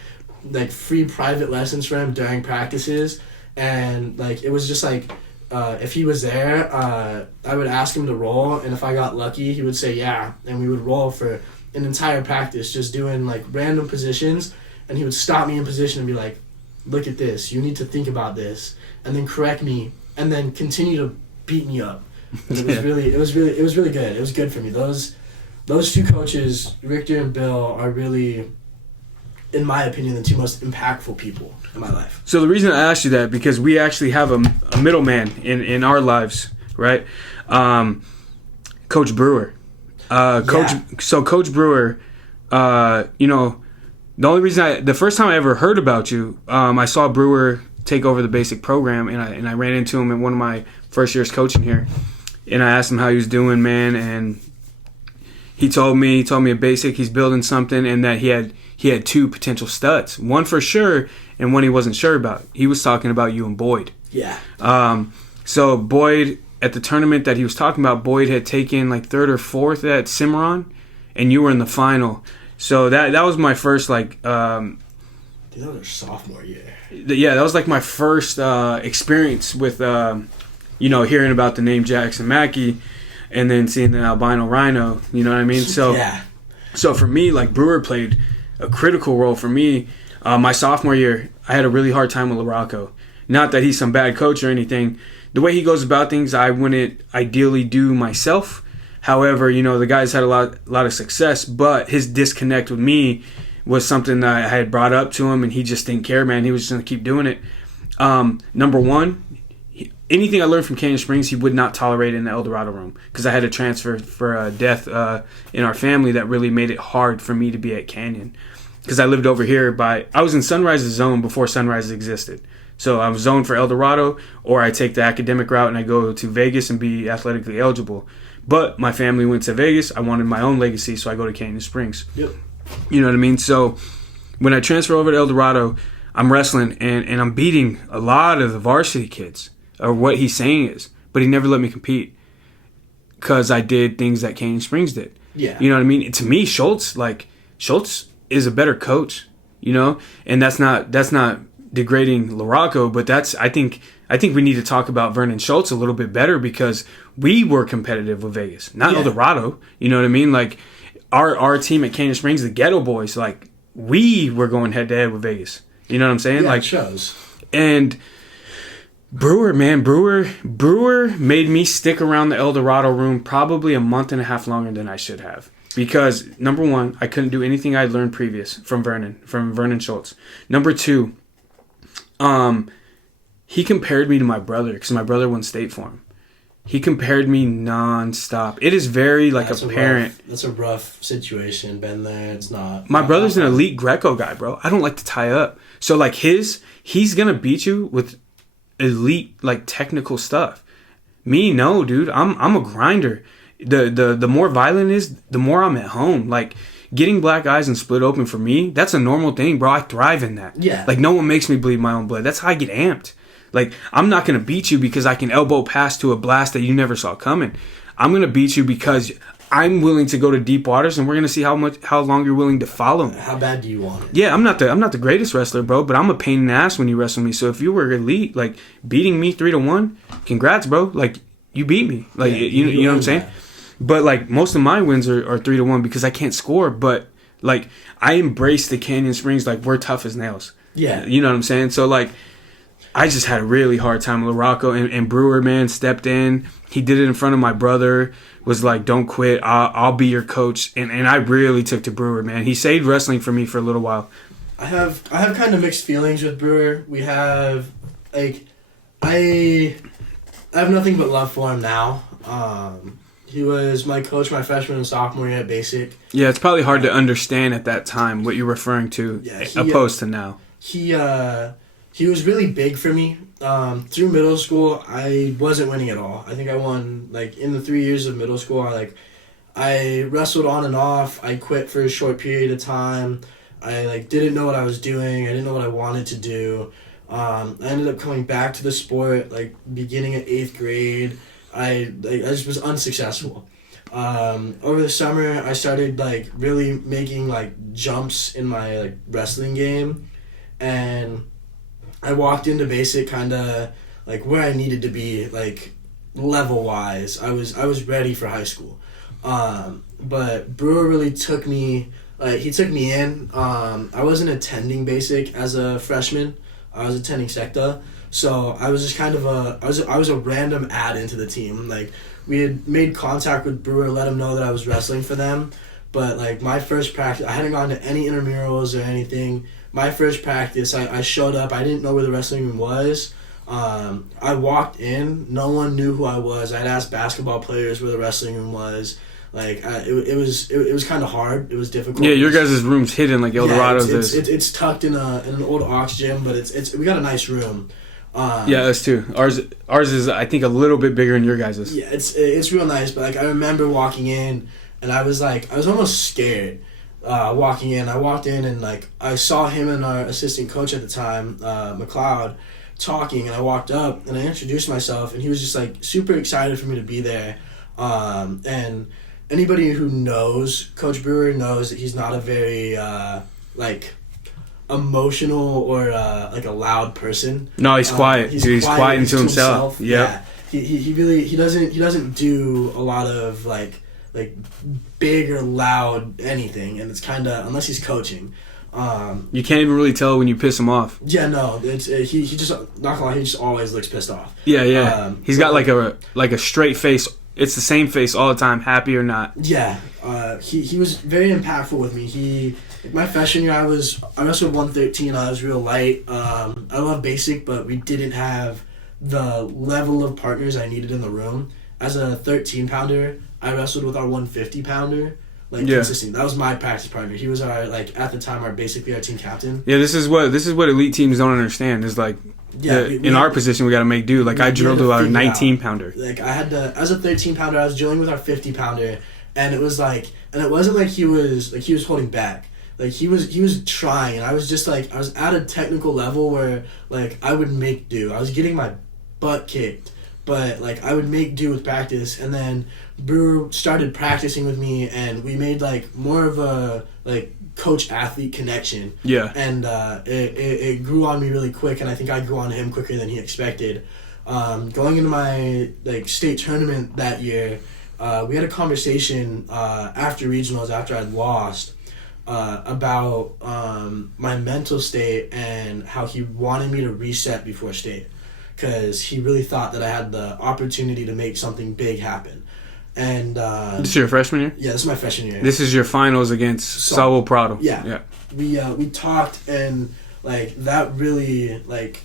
free private lessons for him during practices, and like it was just like. If he was there, I would ask him to roll, and if I got lucky, he would say yeah, and we would roll for an entire practice, just doing like random positions, and he would stop me in position and be like, "Look at this. You need to think about this," and then correct me, and then continue to beat me up. And it was really good. It was good for me. Those two coaches, Richter and Bill, are really, in my opinion, the two most impactful people in my life. So the reason I asked you that, because we actually have a middleman in our lives, right? Coach Brewer. Coach Brewer, the first time I ever heard about you, I saw Brewer take over the basic program, and I ran into him in one of my first years coaching here, and I asked him how he was doing, man, and he told me a basic, he's building something, and that he had two potential studs. One for sure, and one he wasn't sure about. He was talking about you and Boyd. Yeah. So Boyd, at the tournament that he was talking about, Boyd had taken like third or fourth at Cimarron, and you were in the final. So that was my first like. That was our sophomore year. Yeah, that was like my first experience with hearing about the name Jaxon Mackey, and then seeing the albino rhino. You know what I mean? So yeah. So for me, like Brewer played a critical role for me. My sophomore year, I had a really hard time with LaRocco. Not that he's some bad coach or anything. The way he goes about things, I wouldn't ideally do myself. However, the guy's had a lot of success, but his disconnect with me was something that I had brought up to him, and he just didn't care, man. He was just going to keep doing it. Number one, anything I learned from Canyon Springs, he would not tolerate in the El Dorado room, because I had a transfer for a death in our family that really made it hard for me to be at Canyon. Because I lived over here I was in Sunrise's zone before Sunrise existed. So I was zoned for El Dorado, or I take the academic route and I go to Vegas and be athletically eligible. But my family went to Vegas. I wanted my own legacy, so I go to Canyon Springs. Yep. You know what I mean? So when I transfer over to El Dorado, I'm wrestling and I'm beating a lot of the varsity kids, or what he's saying is. But he never let me compete because I did things that Canyon Springs did. Yeah. You know what I mean? To me, Schultz is a better coach, and that's not degrading LaRocco, but I think we need to talk about Vernon Schultz a little bit better, because we were competitive with Vegas, not El Dorado. You know what I mean? Like our team at Canyon Springs, the Ghetto Boys, like we were going head to head with Vegas. You know what I'm saying? Yeah, like it shows. And Brewer made me stick around the El Dorado room probably a month and a half longer than I should have. Because, number one, I couldn't do anything I learned previous from Vernon Schultz. Number two, he compared me to my brother, because my brother won state for him. He compared me nonstop. It is very apparent. That's a rough situation. Been there. It's not. My brother's an elite Greco guy, bro. I don't like to tie up. So like he's gonna beat you with elite technical stuff. Me, no, dude. I'm a grinder. The more violent it is, the more I'm at home. Like getting black eyes and split open for me, that's a normal thing, bro. I thrive in that. Yeah. Like no one makes me bleed my own blood. That's how I get amped. Like I'm not gonna beat you because I can elbow pass to a blast that you never saw coming. I'm gonna beat you because I'm willing to go to deep waters, and we're gonna see how long you're willing to follow me. How bad do you want it? Yeah, I'm not the greatest wrestler, bro, but I'm a pain in the ass when you wrestle me. So if you were elite, like beating me 3-1, congrats, bro. Like you beat me. Like you know what I'm saying? But like most of my wins are 3-1 because I can't score. But like I embrace the Canyon Springs like we're tough as nails. Yeah, you know what I'm saying? So like I just had a really hard time with LaRocco, and Brewer, man, stepped in. He did it in front of my brother. Was like, don't quit. I'll be your coach. And I really took to Brewer, man. He saved wrestling for me for a little while. I have kind of mixed feelings with Brewer. We have I have nothing but love for him now. He was my coach my freshman and sophomore year at basic. Yeah, it's probably hard to understand at that time what you're referring to, opposed to now. he was really big for me. Through middle school, I wasn't winning at all. I think I won, like, in the 3 years of middle school, I wrestled on and off. I quit for a short period of time. I, like, didn't know what I was doing. I didn't know what I wanted to do. I ended up coming back to the sport, like, beginning of 8th grade. I just was unsuccessful. Over the summer, I started, like, really making, like, jumps in my, like, wrestling game. And I walked into basic kind of, like, where I needed to be, like, level-wise. I was ready for high school. But Brewer really took me, he took me in. I wasn't attending basic as a freshman. I was attending secta. So I was just kind of I was a random add into the team. Like, we had made contact with Brewer, let him know that I was wrestling for them. But, like, my first practice, I hadn't gone to any intramurals or anything. My first practice, I showed up. I didn't know where the wrestling room was. I walked in. No one knew who I was. I'd asked basketball players where the wrestling room was. Like, it was kind of hard. It was difficult. Yeah, your guys' room's hidden like Eldorado's is. It's tucked in an old Ox gym, but it's we got a nice room. Yeah, us too. Ours is, I think, a little bit bigger than your guys'. Yeah, it's real nice. But, like, I remember walking in, and I was almost scared. Walking in, I walked in and, like, I saw him and our assistant coach at the time, McLeod, talking, and I walked up and I introduced myself, and he was just, like, super excited for me to be there. And anybody who knows Coach Brewer knows that he's not a very like, emotional or like a loud person. No, he's quiet. He's quiet into himself. Yeah. He really doesn't do a lot of like big or loud anything, and it's kind of, unless he's coaching. You can't even really tell when you piss him off. Yeah, no, it's he just, not gonna lie, he just always looks pissed off. Yeah. He's got like a straight face. It's the same face all the time, happy or not. Yeah, he was very impactful with me. My freshman year, I wrestled 113. I was real light. I love basic, but we didn't have the level of partners I needed in the room. As a 13-pounder, I wrestled with our 150-pounder. Consistent. That was my practice partner. He was our, like, at the time, basically our team captain. Yeah, this is what elite teams don't understand. Is like, in our position, we got to make do. Like, I drilled with our 19-pounder. Like, I had to, as a 13-pounder, I was drilling with our 50-pounder, and it was like, and it wasn't like he was holding back. Like, he was trying, and I was just like, I was at a technical level where, like, I would make do. I was getting my butt kicked, but, like, I would make do with practice, and then Brewer started practicing with me, and we made, like, more of a, like, coach-athlete connection. Yeah. And it grew on me really quick, and I think I grew on him quicker than he expected. Going into my, like, state tournament that year, we had a conversation after regionals, after I'd lost, about my mental state and how he wanted me to reset before state, because he really thought that I had the opportunity to make something big happen. And this is your freshman year? Yeah, this is my freshman year. This is your finals against Salvo Prado. Yeah. We talked, and, like, that really, like,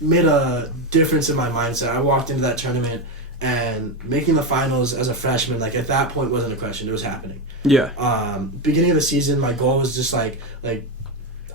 made a difference in my mindset. I walked into that tournament, and making the finals as a freshman, like, at that point wasn't a question. It was happening. Yeah. Beginning of the season, my goal was just like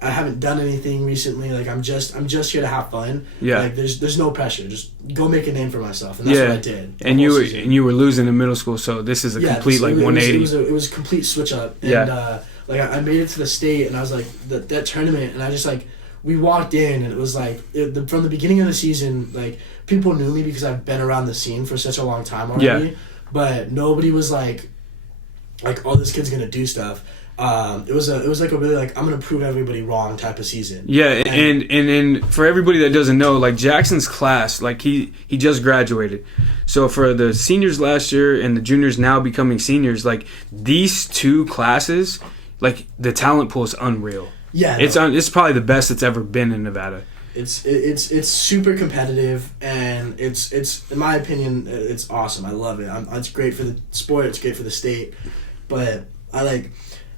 I haven't done anything recently. Like, I'm just here to have fun. Yeah. Like, there's no pressure. Just go make a name for myself, and that's what I did. And you were losing in middle school, so this is a complete 180. It was a complete switch up. And like, I made it to the state, and I was like that tournament, and I just, like, we walked in, and it was like from the beginning of the season, like, people knew me because I've been around the scene for such a long time already. Yeah. But nobody was like, oh, this kid's gonna do stuff. It was like a really, like, I'm gonna prove everybody wrong type of season. Yeah, and for everybody that doesn't know, like, Jackson's class, like, he just graduated. So for the seniors last year and the juniors now becoming seniors, like, these two classes, like, the talent pool is unreal. Yeah, it's probably the best it's ever been in Nevada. It's super competitive, and it's in my opinion, it's awesome. I love it. It's great for the sport. It's great for the state. But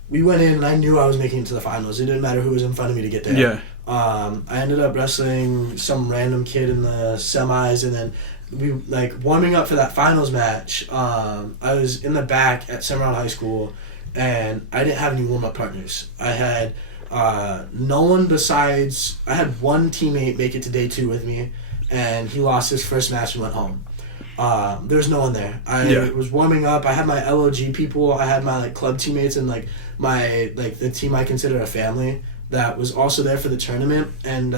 we went in, and I knew I was making it to the finals. It didn't matter who was in front of me to get there. Yeah. I ended up wrestling some random kid in the semis, and then we, like, warming up for that finals match. I was in the back at Cimarron High School, and I didn't have any warm-up partners. I had No one besides, I had one teammate make it to day 2 with me, and he lost his first match and went home. There was no one there. I was warming up. I had my LOG people. I had my like club teammates and like my like the team I consider a family that was also there for the tournament, and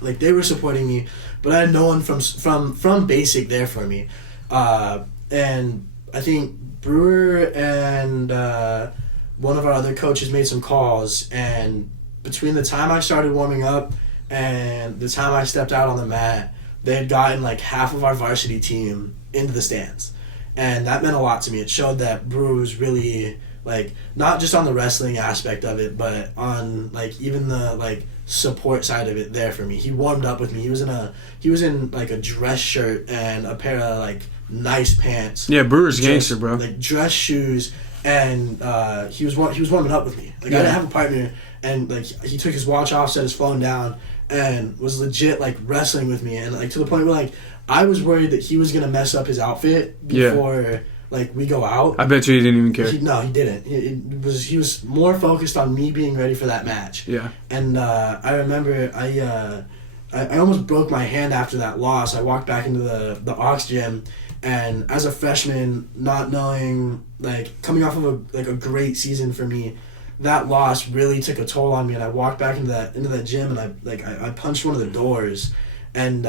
like they were supporting me, but I had no one from basic there for me. And I think Brewer and one of our other coaches made some calls, and between the time I started warming up and the time I stepped out on the mat, they had gotten like half of our varsity team into the stands, and that meant a lot to me. It showed that Brewer was really like not just on the wrestling aspect of it, but on like even the like support side of it there for me. He warmed up with me. He was in like a dress shirt and a pair of like nice pants. Yeah, Brewer's gangster, bro. Like dress shoes, and he was warming up with me. Like I didn't have a partner, and like he took his watch off, set his phone down, and was legit like wrestling with me, and like to the point where like I was worried that he was gonna mess up his outfit before like we go out. I bet you he didn't even care. No, he didn't. He was more focused on me being ready for that match. Yeah. And I remember I almost broke my hand after that loss. I walked back into the Aux gym, and as a freshman, not knowing like coming off of a great season for me, that loss really took a toll on me. And I walked back into that gym, and I punched one of the doors, and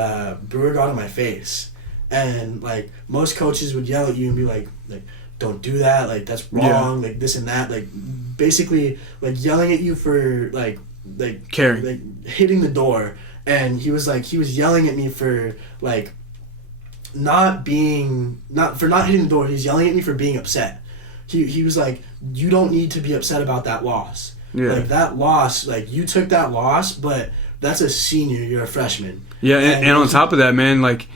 Brewer got in my face. And like most coaches would yell at you and be like don't do that, like that's wrong, like this and that, like basically like yelling at you for like caring, like hitting the door. And he was yelling at me for like not hitting the door. He's yelling at me for being upset. He was like, you don't need to be upset about that loss. Yeah. Like that loss, like you took that loss, but that's a senior, you're a freshman. Yeah, and on top of that, man, like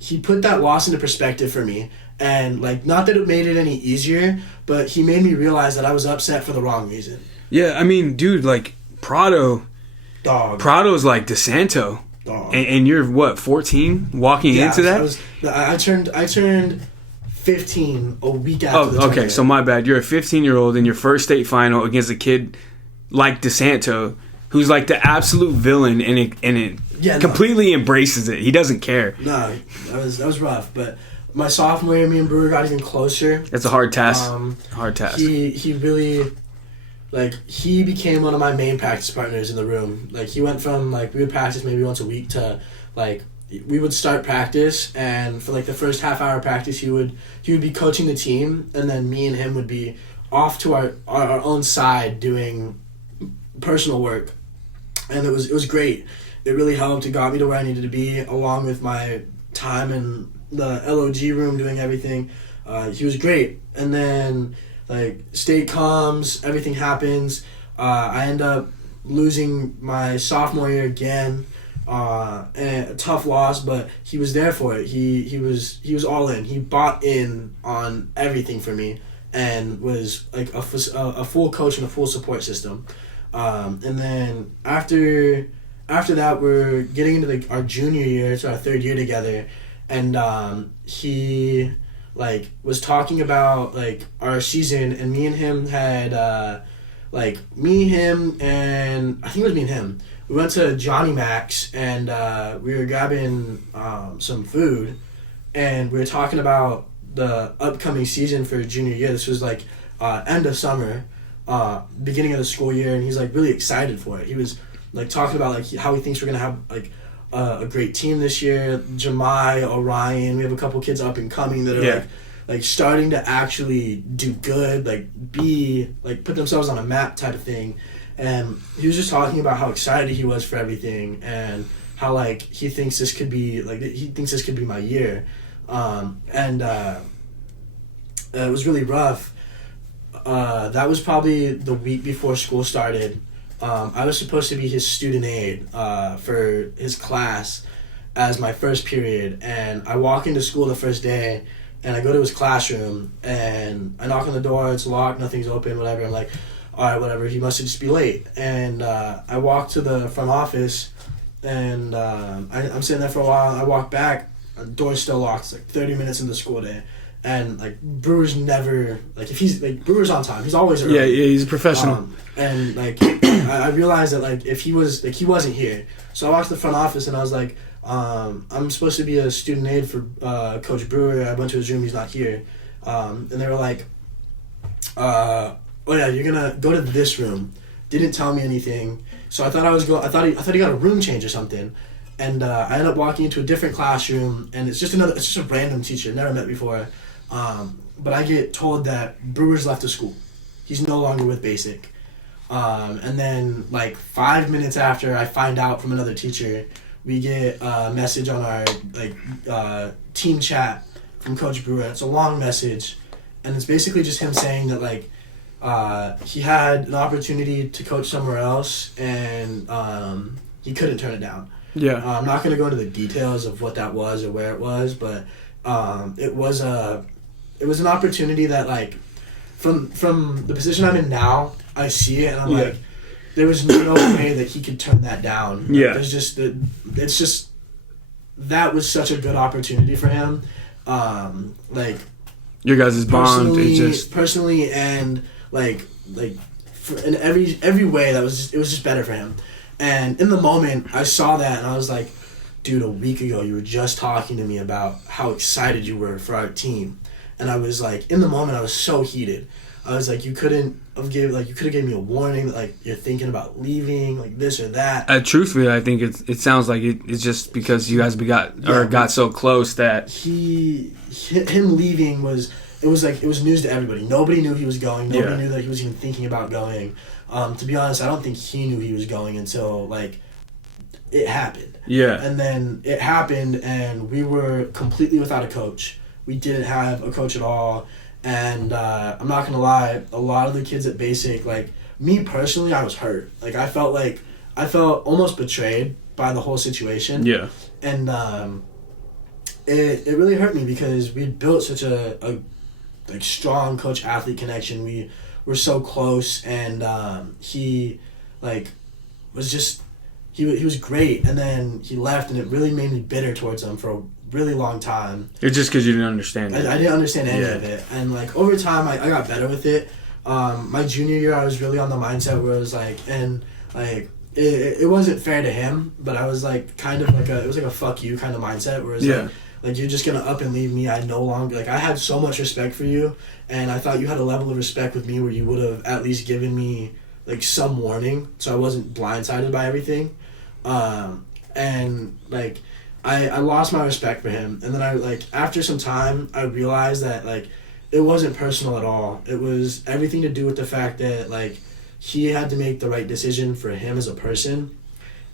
he put that loss into perspective for me, and like not that it made it any easier, but he made me realize that I was upset for the wrong reason. Yeah, I mean, dude, like Prado's like DeSanto, and you're what, 14, walking into that? I turned 15 a week after the tournament. So my bad. You're a 15-year-old in your first state final against a kid like DeSanto, who's like the absolute villain, and it completely embraces it. He doesn't care. No, that was rough. But my sophomore year, me and Brewer got even closer. It's a hard task. He really, like, he became one of my main practice partners in the room. Like, he went from, like, we would practice maybe once a week to, like, we would start practice, and for, like, the first half-hour practice, he would be coaching the team, and then me and him would be off to our own side doing personal work. And it was great. It really helped. It got me to where I needed to be, along with my time in the LOG room doing everything. He was great. And then, like, state comes, everything happens. I end up losing my sophomore year again. And a tough loss, but he was there for it. He was all in. He bought in on everything for me, and was like a full coach and a full support system. And then after that, we're getting into our junior year, it's our third year together, and he like was talking about like our season, and me and him had and I think it was me and him. We went to Johnny Mac's, and we were grabbing some food, and we were talking about the upcoming season for junior year. This was like end of summer, beginning of the school year, and he's like really excited for it. He was like talking about like how he thinks we're gonna have like a great team this year. Jemai, Orion, we have a couple kids up and coming that are like starting to actually do good, like be like put themselves on a map type of thing. And he was just talking about how excited he was for everything, and how like he thinks this could be my year. It was really rough. That was probably the week before school started. I was supposed to be his student aide for his class as my first period, and I walk into school the first day, and I go to his classroom, and I knock on the door, it's locked, nothing's open, whatever. I'm like, all right, whatever, he must just be late. And I walk to the front office, and I'm sitting there for a while. I walk back, the door's still locked. It's like 30 minutes into the school day. And like Brewer's never like if he's like Brewer's on time, he's always early. Yeah, he's a professional. And like I realized that like if he was like he wasn't here, so I walked to the front office and I was like, I'm supposed to be a student aide for Coach Brewer. I went to his room, he's not here, and they were like, oh yeah, you're gonna go to this room. Didn't tell me anything, so I thought I thought he got a room change or something. And I ended up walking into a different classroom, and it's just a random teacher, never met before. But I get told that Brewer's left the school. He's no longer with Basic. And then, like, 5 minutes after I find out from another teacher, we get a message on our, team chat from Coach Brewer. It's a long message, and it's basically just him saying that, like, he had an opportunity to coach somewhere else, and he couldn't turn it down. Yeah. I'm not going to go into the details of what that was or where it was, but it was an opportunity that, like, from the position I'm in now, I see it and I'm like, there was no way that he could turn that down. Yeah. There's just that was such a good opportunity for him. Like, your guys' bond is just personally and like in every way it was just better for him. And in the moment, I saw that and I was like, dude, a week ago you were just talking to me about how excited you were for our team. And I was like, in the moment, I was so heated. I was like, you could have gave me a warning that, like, you're thinking about leaving, like this or that. Truthfully, I think it sounds like it's just because you guys got so close that him leaving was news to everybody. Nobody knew he was going. Nobody knew that he was even thinking about going. To be honest, I don't think he knew he was going until, like, it happened. Yeah. And then it happened, and we were completely without a coach. We didn't have a coach at all. And I'm not going to lie, a lot of the kids at Basic, like, me personally, I was hurt. Like, I felt almost betrayed by the whole situation. Yeah. And it really hurt me because we built such a strong coach-athlete connection. We were so close, and he, like, was just... He was great, and then he left, and it really made me bitter towards him for a really long time. It's just because you didn't understand it. I didn't understand any of it, and like over time, I got better with it. My junior year, I was really on the mindset where it was like, and like it wasn't fair to him, but I was like kind of like it was like a fuck you kind of mindset where it's like you're just gonna up and leave me. I no longer like I had so much respect for you, and I thought you had a level of respect with me where you would have at least given me like some warning, so I wasn't blindsided by everything. And like I lost my respect for him, and then I like after some time I realized that like it wasn't personal at all. It was everything to do with the fact that like he had to make the right decision for him as a person.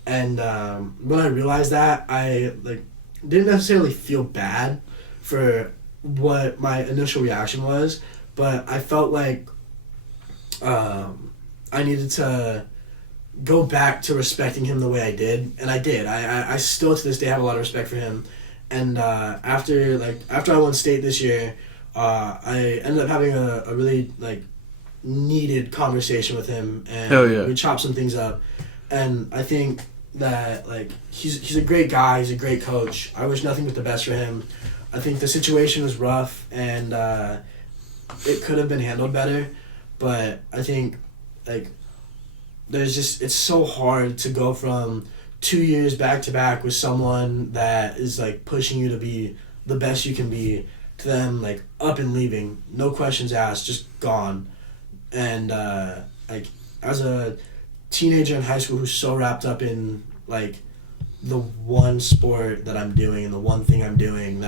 And when I realized that, I like didn't necessarily feel bad for what my initial reaction was, but I felt like I needed to go back to respecting him the way I did, and I did. I still to this day have a lot of respect for him. And after I won state this year, I ended up having a really like needed conversation with him, and we chopped some things up. And I think that like he's a great guy, he's a great coach. I wish nothing but the best for him. I think the situation was rough, and it could have been handled better, but I think like it's so hard to go from 2 years back to back with someone that is like pushing you to be the best you can be to them like up and leaving, no questions asked, just gone. And like as a teenager in high school who's so wrapped up in like the one sport that I'm doing and the one thing I'm doing,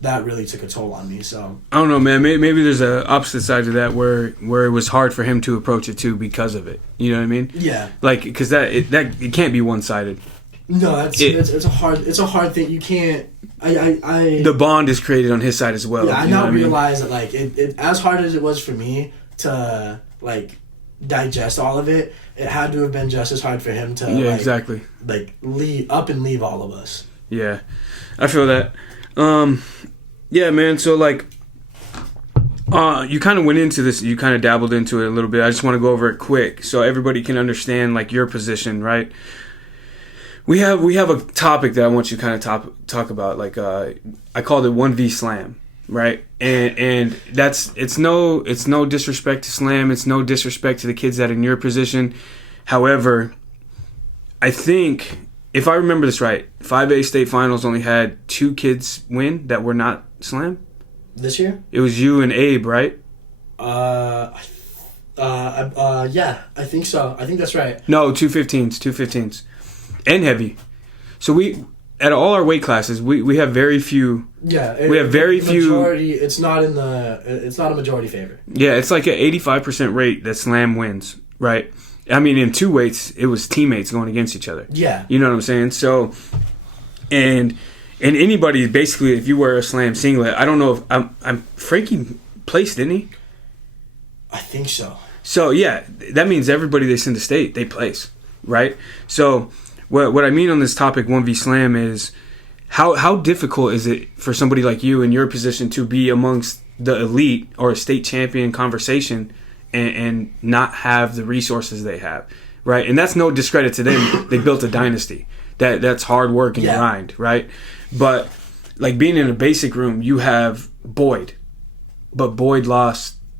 that really took a toll on me. So I don't know, man. Maybe there's a opposite side to that where it was hard for him to approach it too because of it. You know what I mean? Yeah. Like because it can't be one sided. No, it's a hard thing. You can't. The bond is created on his side as well. Yeah, I now realize that like it as hard as it was for me to like digest all of it, it had to have been just as hard for him to exactly like leave all of us. Yeah, I feel that. Yeah, man. So like, you kind of went into this. You kind of dabbled into it a little bit. I just want to go over it quick so everybody can understand like your position, right? We have a topic that I want you to kind of talk about. Like, I called it 1v Slam. right? And it's no disrespect to slam. It's no disrespect to the kids that are in your position. However, I think if I remember this right, 5A state finals only had 2 kids win that were not slam. This year? It was you and Abe, right? Yeah, I think so. I think that's right. No, 215s, and heavy. So we, at all our weight classes, we have very few. Yeah, we have very few. Majority. It's not a majority favor. Yeah, it's like an 85% rate that slam wins, right? I mean, in 2 weights, it was teammates going against each other. Yeah, you know what I'm saying. So, and anybody basically, if you wear a slam singlet, I don't know if I'm Frankie placed, didn't he? I think so. So yeah, that means everybody they send to state, they place, right? So what I mean on this topic, 1v slam, is how difficult is it for somebody like you in your position to be amongst the elite or a state champion conversation and not have the resources they have, right? And that's no discredit to them. They built a dynasty. That's hard work and grind, right? But like being in a basic room, you have Boyd, but Boyd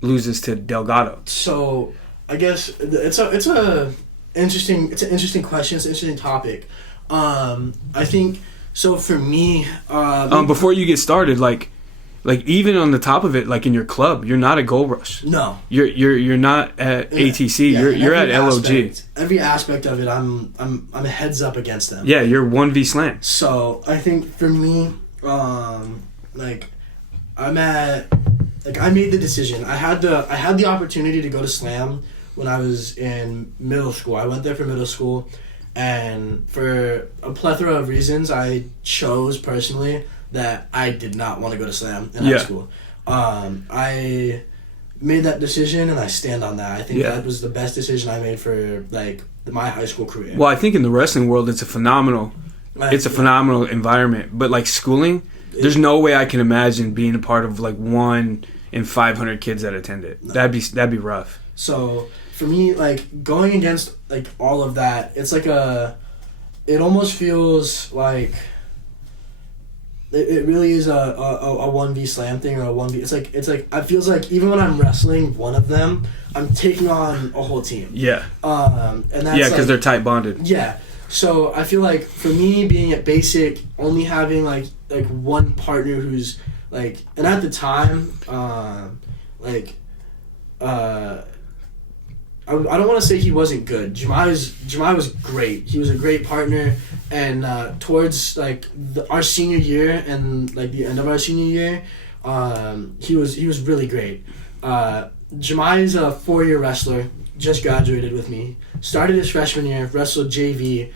loses to Delgado. So I guess it's an interesting question. It's an interesting topic. I think so for me. Before you get started, like even on the top of it, like in your club, you're not at Gold Rush. No, you're not at ATC. Yeah, you're at LOG. Every aspect of it, I'm a heads up against them. Yeah, you're 1v slam. So I think for me, like I made the decision. I had the opportunity to go to slam when I was in middle school. I went there for middle school, and for a plethora of reasons, I chose personally that I did not want to go to slam in high school. I made that decision, and I stand on that. I think that was the best decision I made for like my high school career. Well, I think in the wrestling world, it's a phenomenal environment. But like schooling, there's no way I can imagine being a part of like 1 in 500 kids that attend it. No. That'd be rough. So for me, like going against like all of that, it's like it almost feels like it really is a 1v slam thing, or a 1v. It's like it feels like even when I'm wrestling one of them, I'm taking on a whole team. Yeah. And that's because they're tight bonded. Yeah. So I feel like for me being at basic, only having like one partner who's like, and at the time, I don't want to say he wasn't good. Jemai was great. He was a great partner, and towards like our senior year and like the end of our senior year, he was really great. Jemai is a 4-year wrestler. Just graduated with me. Started his freshman year, wrestled JV,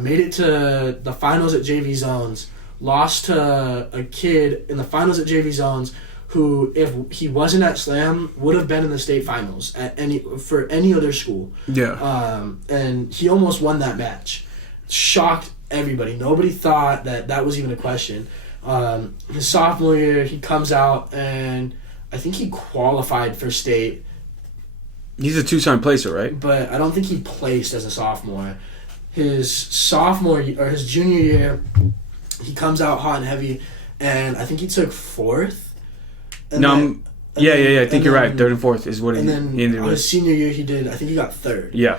made it to the finals at JV Zones. Lost to a kid in the finals at JV Zones who, if he wasn't at Slam, would have been in the state finals for any other school. Yeah. And he almost won that match. Shocked everybody. Nobody thought that was even a question. His sophomore year, he comes out and I think he qualified for state. He's a 2-time placer, right? But I don't think he placed as a sophomore. His sophomore or his junior year, he comes out hot and heavy, and I think he took 4th. I think you're right. 3rd and 4th is what he ended with. His senior year, I think he got 3rd. Yeah.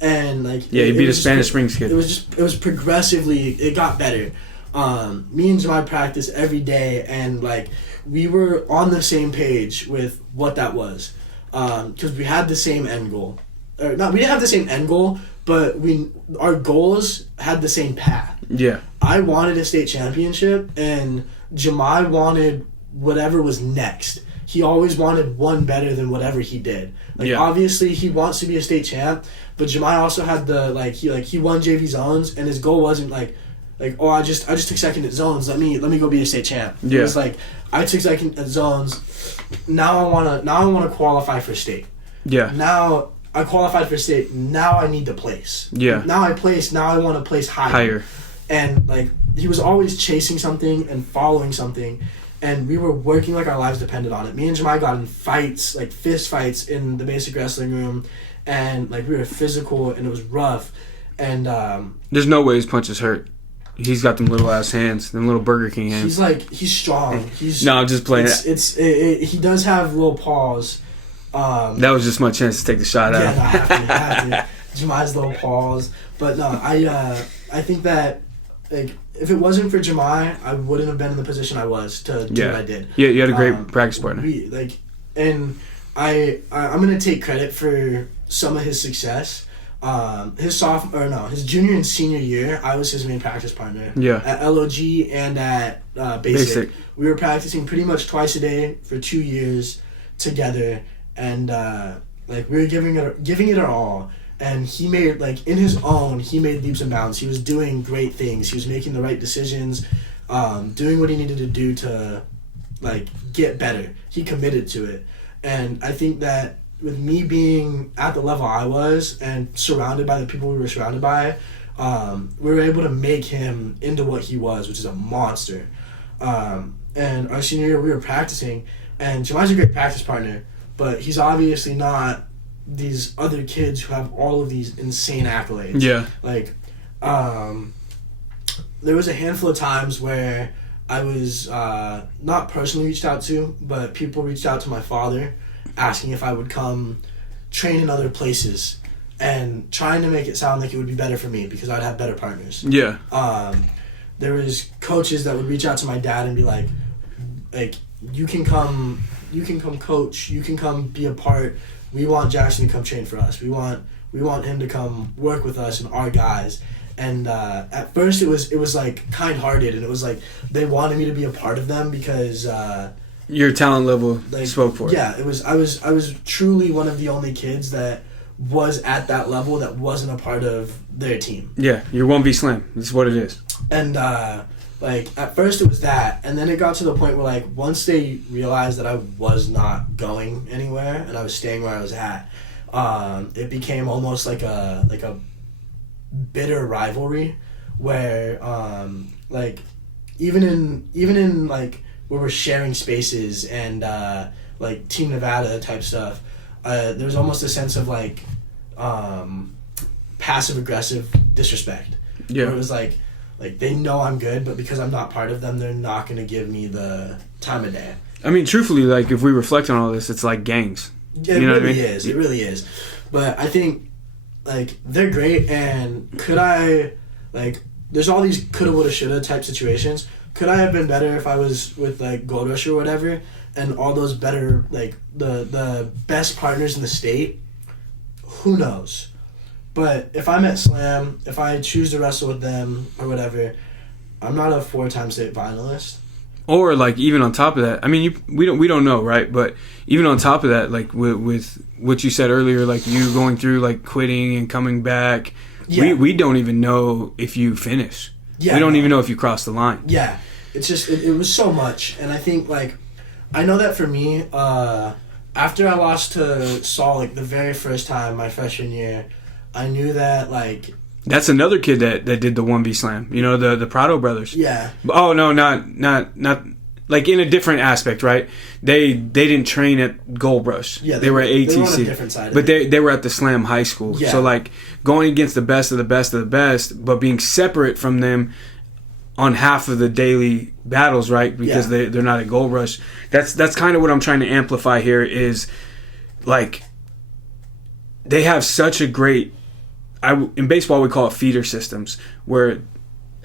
And like he beat a Spanish Springs kid. It was progressively, it got better. Me and Jemai practice every day, and like we were on the same page with what that was, because we had the same end goal. We didn't have the same end goal, but our goals had the same path. Yeah. I wanted a state championship, and Jemai wanted whatever was next. He always wanted one better than whatever he did. Obviously he wants to be a state champ, but Jemai also had he won JV Zones, and his goal wasn't I just took second at Zones. Let me go be a state champ. Yeah. It was like I took second at Zones. Now I wanna qualify for state. Yeah. Now I qualified for state. Now I need to place. Yeah. Now I place. Now I want to place higher. And like he was always chasing something and following something, and we were working like our lives depended on it. Me and Jemai got in fights, like fist fights, in the basic wrestling room, and like we were physical, and it was rough. And there's no way his punches hurt. he's got them little ass hands, them little Burger King hands. He's strong. No, I'm just playing. He does have little paws. That was just my chance to take the shot out. Yeah, no, I have to. Jemi's little paws. But no, I think that, like, if it wasn't for Jemi, I wouldn't have been in the position I was to do what I did. Yeah, you had a great practice partner. I'm gonna take credit for some of his success. His junior and senior year, I was his main practice partner. Yeah. At LOG and at Basic. We were practicing pretty much twice a day for 2 years together, and we were giving it our all. And he made, in his own, he made leaps and bounds. He was doing great things. He was making the right decisions, doing what he needed to do to, get better. He committed to it. And I think that with me being at the level I was and surrounded by the people we were surrounded by, we were able to make him into what he was, which is a monster. And our senior year, we were practicing, and Jemi's a great practice partner, but he's obviously not these other kids who have all of these insane accolades. Yeah. There was a handful of times where I was not personally reached out to, but people reached out to my father asking if I would come train in other places and trying to make it sound like it would be better for me because I'd have better partners. Yeah. There was coaches that would reach out to my dad and be like, you can come coach, you can come be a part. We want Jaxon to come train for us. We want him to come work with us and our guys. And at first it was kind-hearted, and it was like they wanted me to be a part of them because your talent level spoke for it. Yeah, it was. I was truly one of the only kids that was at that level that wasn't a part of their team. Yeah, you're 1v Slam. That's what it is. And at first it was that, and then it got to the point where once they realized that I was not going anywhere and I was staying where I was at, it became almost like a bitter rivalry where even in where we're sharing spaces and Team Nevada type stuff, there was almost a sense of passive aggressive disrespect. Yeah. Where it was they know I'm good, but because I'm not part of them, they're not going to give me the time of day. I mean, truthfully, if we reflect on all this, it's like gangs. Yeah, it really is. It really is. But I think, they're great, and could I, there's all these coulda, woulda, shoulda type situations. Could I have been better if I was with, Gold Rush or whatever, and all those better, the best partners in the state? Who knows? But if I'm at Slam, if I choose to wrestle with them or whatever, I'm not a 4-time state finalist. Or even on top of that, I mean, we don't know, right? But even on top of that, with what you said earlier, you going through quitting and coming back, yeah. we don't even know if you finish. Yeah, we don't even know if you cross the line. Yeah, it's just it was so much, and I think I know that for me, after I lost to Saul the very first time my freshman year, I knew that that's another kid that did the 1v Slam. You know, the Prado brothers. Yeah. Oh no, not in a different aspect, right? They didn't train at Gold Rush. Yeah, they were at ATC. They were on a different side. But they were at the Slam High School. Yeah. So going against the best of the best of the best, but being separate from them on half of the daily battles, right? Because they're not at Gold Rush. That's kind of what I'm trying to amplify here is they have such a great. In baseball, we call it feeder systems, where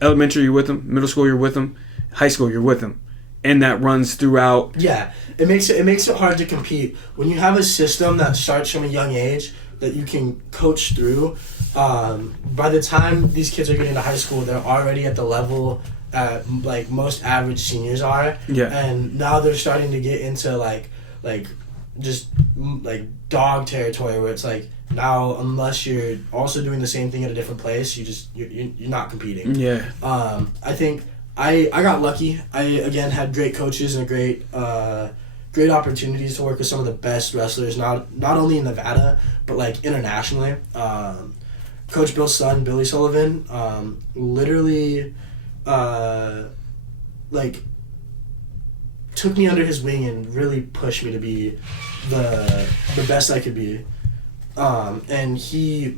elementary you're with them, middle school you're with them, high school you're with them, and that runs throughout. Yeah, it makes it hard to compete when you have a system that starts from a young age that you can coach through. By the time these kids are getting to high school, they're already at the level most average seniors are. Yeah, and now they're starting to get into just dog territory where it's now unless you're also doing the same thing at a different place, you're not competing. Yeah. I think I got lucky. I again had great coaches and great opportunities to work with some of the best wrestlers, not only in Nevada but internationally. Coach Bill's son, Billy Sullivan, literally took me under his wing and really pushed me to be the best I could be. And he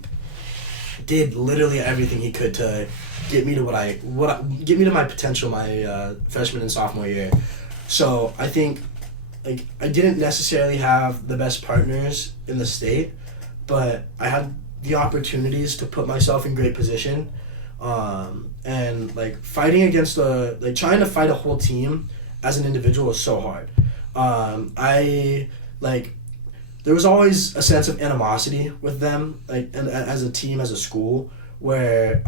did literally everything he could to get me to get me to my potential my freshman and sophomore year. So I think like I didn't necessarily have the best partners in the state, but I had the opportunities to put myself in great position, and like fighting against trying to fight a whole team as an individual is so hard. There was always a sense of animosity with them, like, and as a team, as a school, where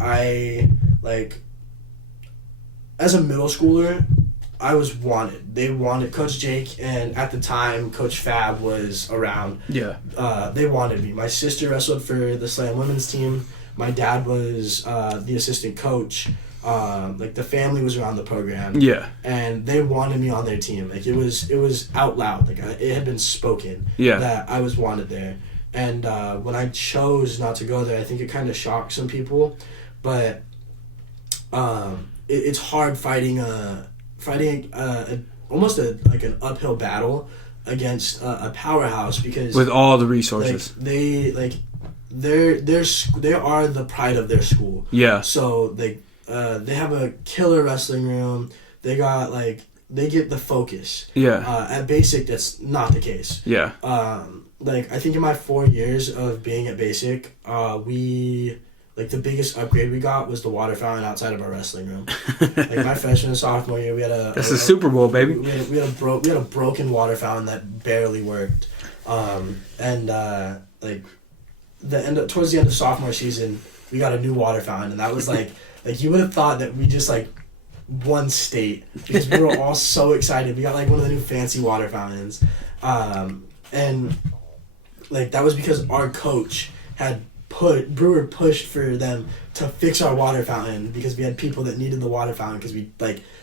as a middle schooler, I was wanted. They wanted Coach Jake, and at the time, Coach Fab was around. Yeah. They wanted me. My sister wrestled for the Slam women's team. My dad was the assistant coach. The family was around the program. Yeah. And they wanted me on their team. Like, it was out loud. Like, it had been spoken. Yeah. That I was wanted there. And when I chose not to go there, I think it kind of shocked some people. But it's hard fighting almost an uphill battle against a powerhouse, because with all the resources, they are the pride of their school. Yeah. So they have a killer wrestling room. They get the focus. Yeah. At Basic, that's not the case. Yeah. I think in my 4 years of being at Basic, the biggest upgrade we got was the water fountain outside of our wrestling room. My freshman and sophomore year, we had that's the Super Bowl, baby. We had a broken water fountain that barely worked, towards the end of sophomore season, we got a new water fountain, and that was you would have thought that we just won state, because we were all so excited. We got one of the new fancy water fountains, and that was because our coach had Brewer pushed for them to fix our water fountain, because we had people that needed the water fountain because we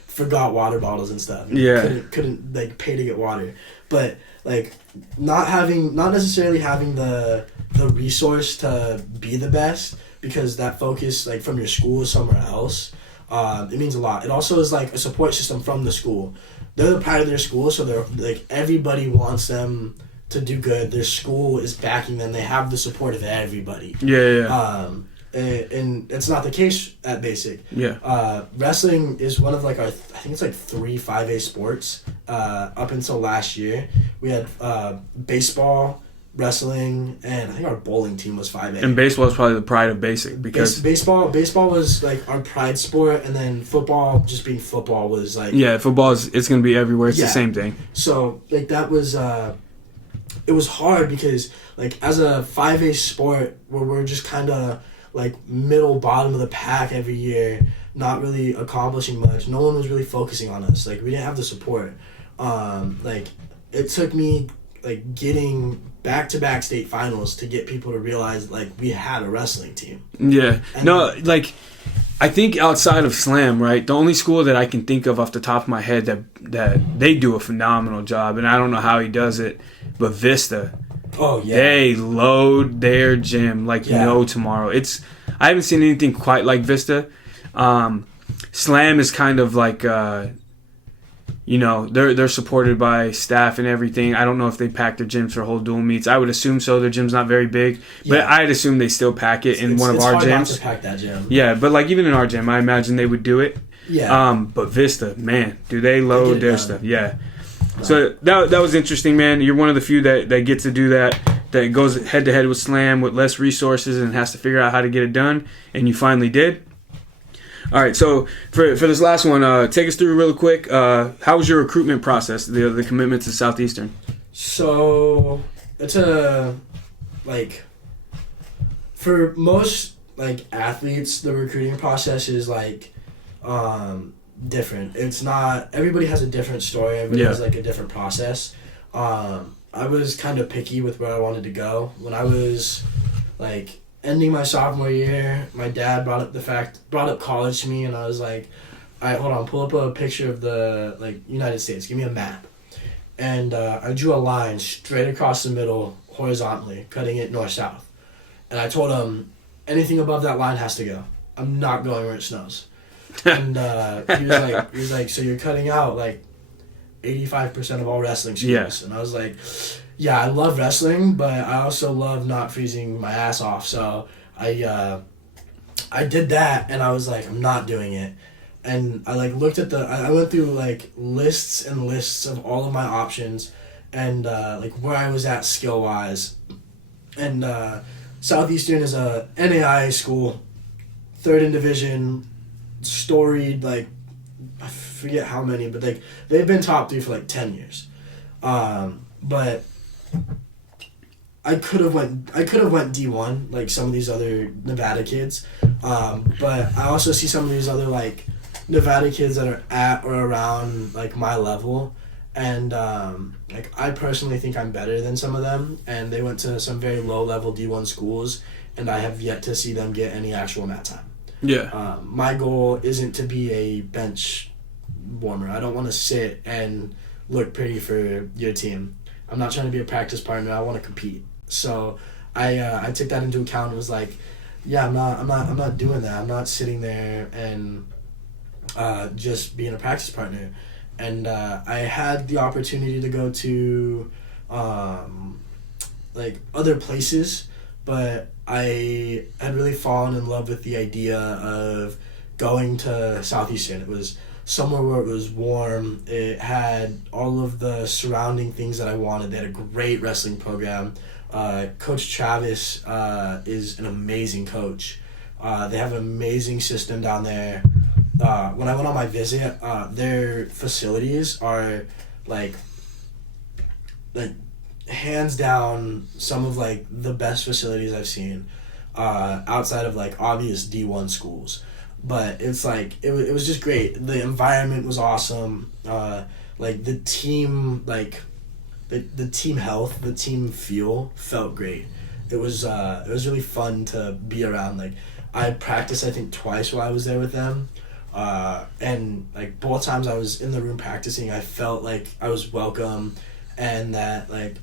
forgot water bottles and stuff. Yeah. Couldn't pay to get water. But not necessarily having the resource to be the best, because that focus from your school is somewhere else, it means a lot. It also is a support system from the school. They're the pride of their school, so they're everybody wants them to do good. Their school is backing them. They have the support of everybody. Yeah. And it's not the case at Basic. Yeah. Wrestling is one of I think it's 3 5A sports. Up until last year, we had baseball, wrestling, and I think our bowling team was 5A. And baseball is probably the pride of Basic, because baseball was our pride sport, and then football, just being football, was football it's gonna be everywhere. It's the same thing. So that was. It was hard because as a 5A sport where we're just kind of middle bottom of the pack every year, not really accomplishing much, no one was really focusing on us. We didn't have the support. It took me getting back-to-back state finals to get people to realize we had a wrestling team. Yeah. And no, I think outside of Slam, right, the only school that I can think of off the top of my head that they do a phenomenal job, and I don't know how he does it, but Vista. Oh, yeah. They load their gym no tomorrow. I haven't seen anything quite like Vista. Slam is kind of they're supported by staff and everything. I don't know if they pack their gyms for whole dual meets. I would assume so. Their gym's not very big, but I'd assume they still pack it in one of our gyms. It's hard not to pack that gym. Yeah, but even in our gym, I imagine they would do it. Yeah. But Vista, man, do they load their stuff? Yeah. So that was interesting, man. You're one of the few that gets to do that goes head to head with Slam with less resources and has to figure out how to get it done, and you finally did. All right, so for this last one, take us through real quick. How was your recruitment process, the commitment to Southeastern? So it's for most athletes, the recruiting process is different. It's not, everybody has a different story. Everybody has a different process. I was kind of picky with where I wanted to go. When I was ending my sophomore year, my dad brought up college to me, and I was like, all right, hold on, pull up a picture of the United States, give me a map. And I drew a line straight across the middle horizontally, cutting it north-south. And I told him, anything above that line has to go. I'm not going where it snows. And he was like, so you're cutting out 85% of all wrestling schools. Yeah. And I was like, yeah, I love wrestling, but I also love not freezing my ass off. So I I did that, and I was like, I'm not doing it. And I like looked at I went through like lists and lists of all of my options, and like where I was at skill wise, and Southeastern is a NAIA school, third in division, storied, like I forget how many, but like they've been top 3 for like 10 years. But I could have went D1 like some of these other Nevada kids, but I also see some of these other like Nevada kids that are at or around like my level, and like I personally think I'm better than some of them, and they went to some very low level D1 schools, and I have yet to see them get any actual mat time. Yeah. My goal isn't to be a bench warmer. I don't want to sit and look pretty for your team. I'm not trying to be a practice partner. I want to compete. So I took that into account and was like, yeah, I'm not doing that. I'm not sitting there and just being a practice partner. And I had the opportunity to go to like other places, but I had really fallen in love with the idea of going to Southeastern. It was somewhere where it was warm. It had all of the surrounding things that I wanted. They had a great wrestling program. Coach Travis is an amazing coach. They have an amazing system down there. When I went on my visit, their facilities are like hands down some of like the best facilities I've seen outside of like obvious D1 schools. But it's like it was just great. The environment was awesome. Like the team, like the team health, the team feel felt great. It was really fun to be around. Like I practiced I think twice while I was there with them, and like both times I was in the room practicing, I felt like I was welcome, and that like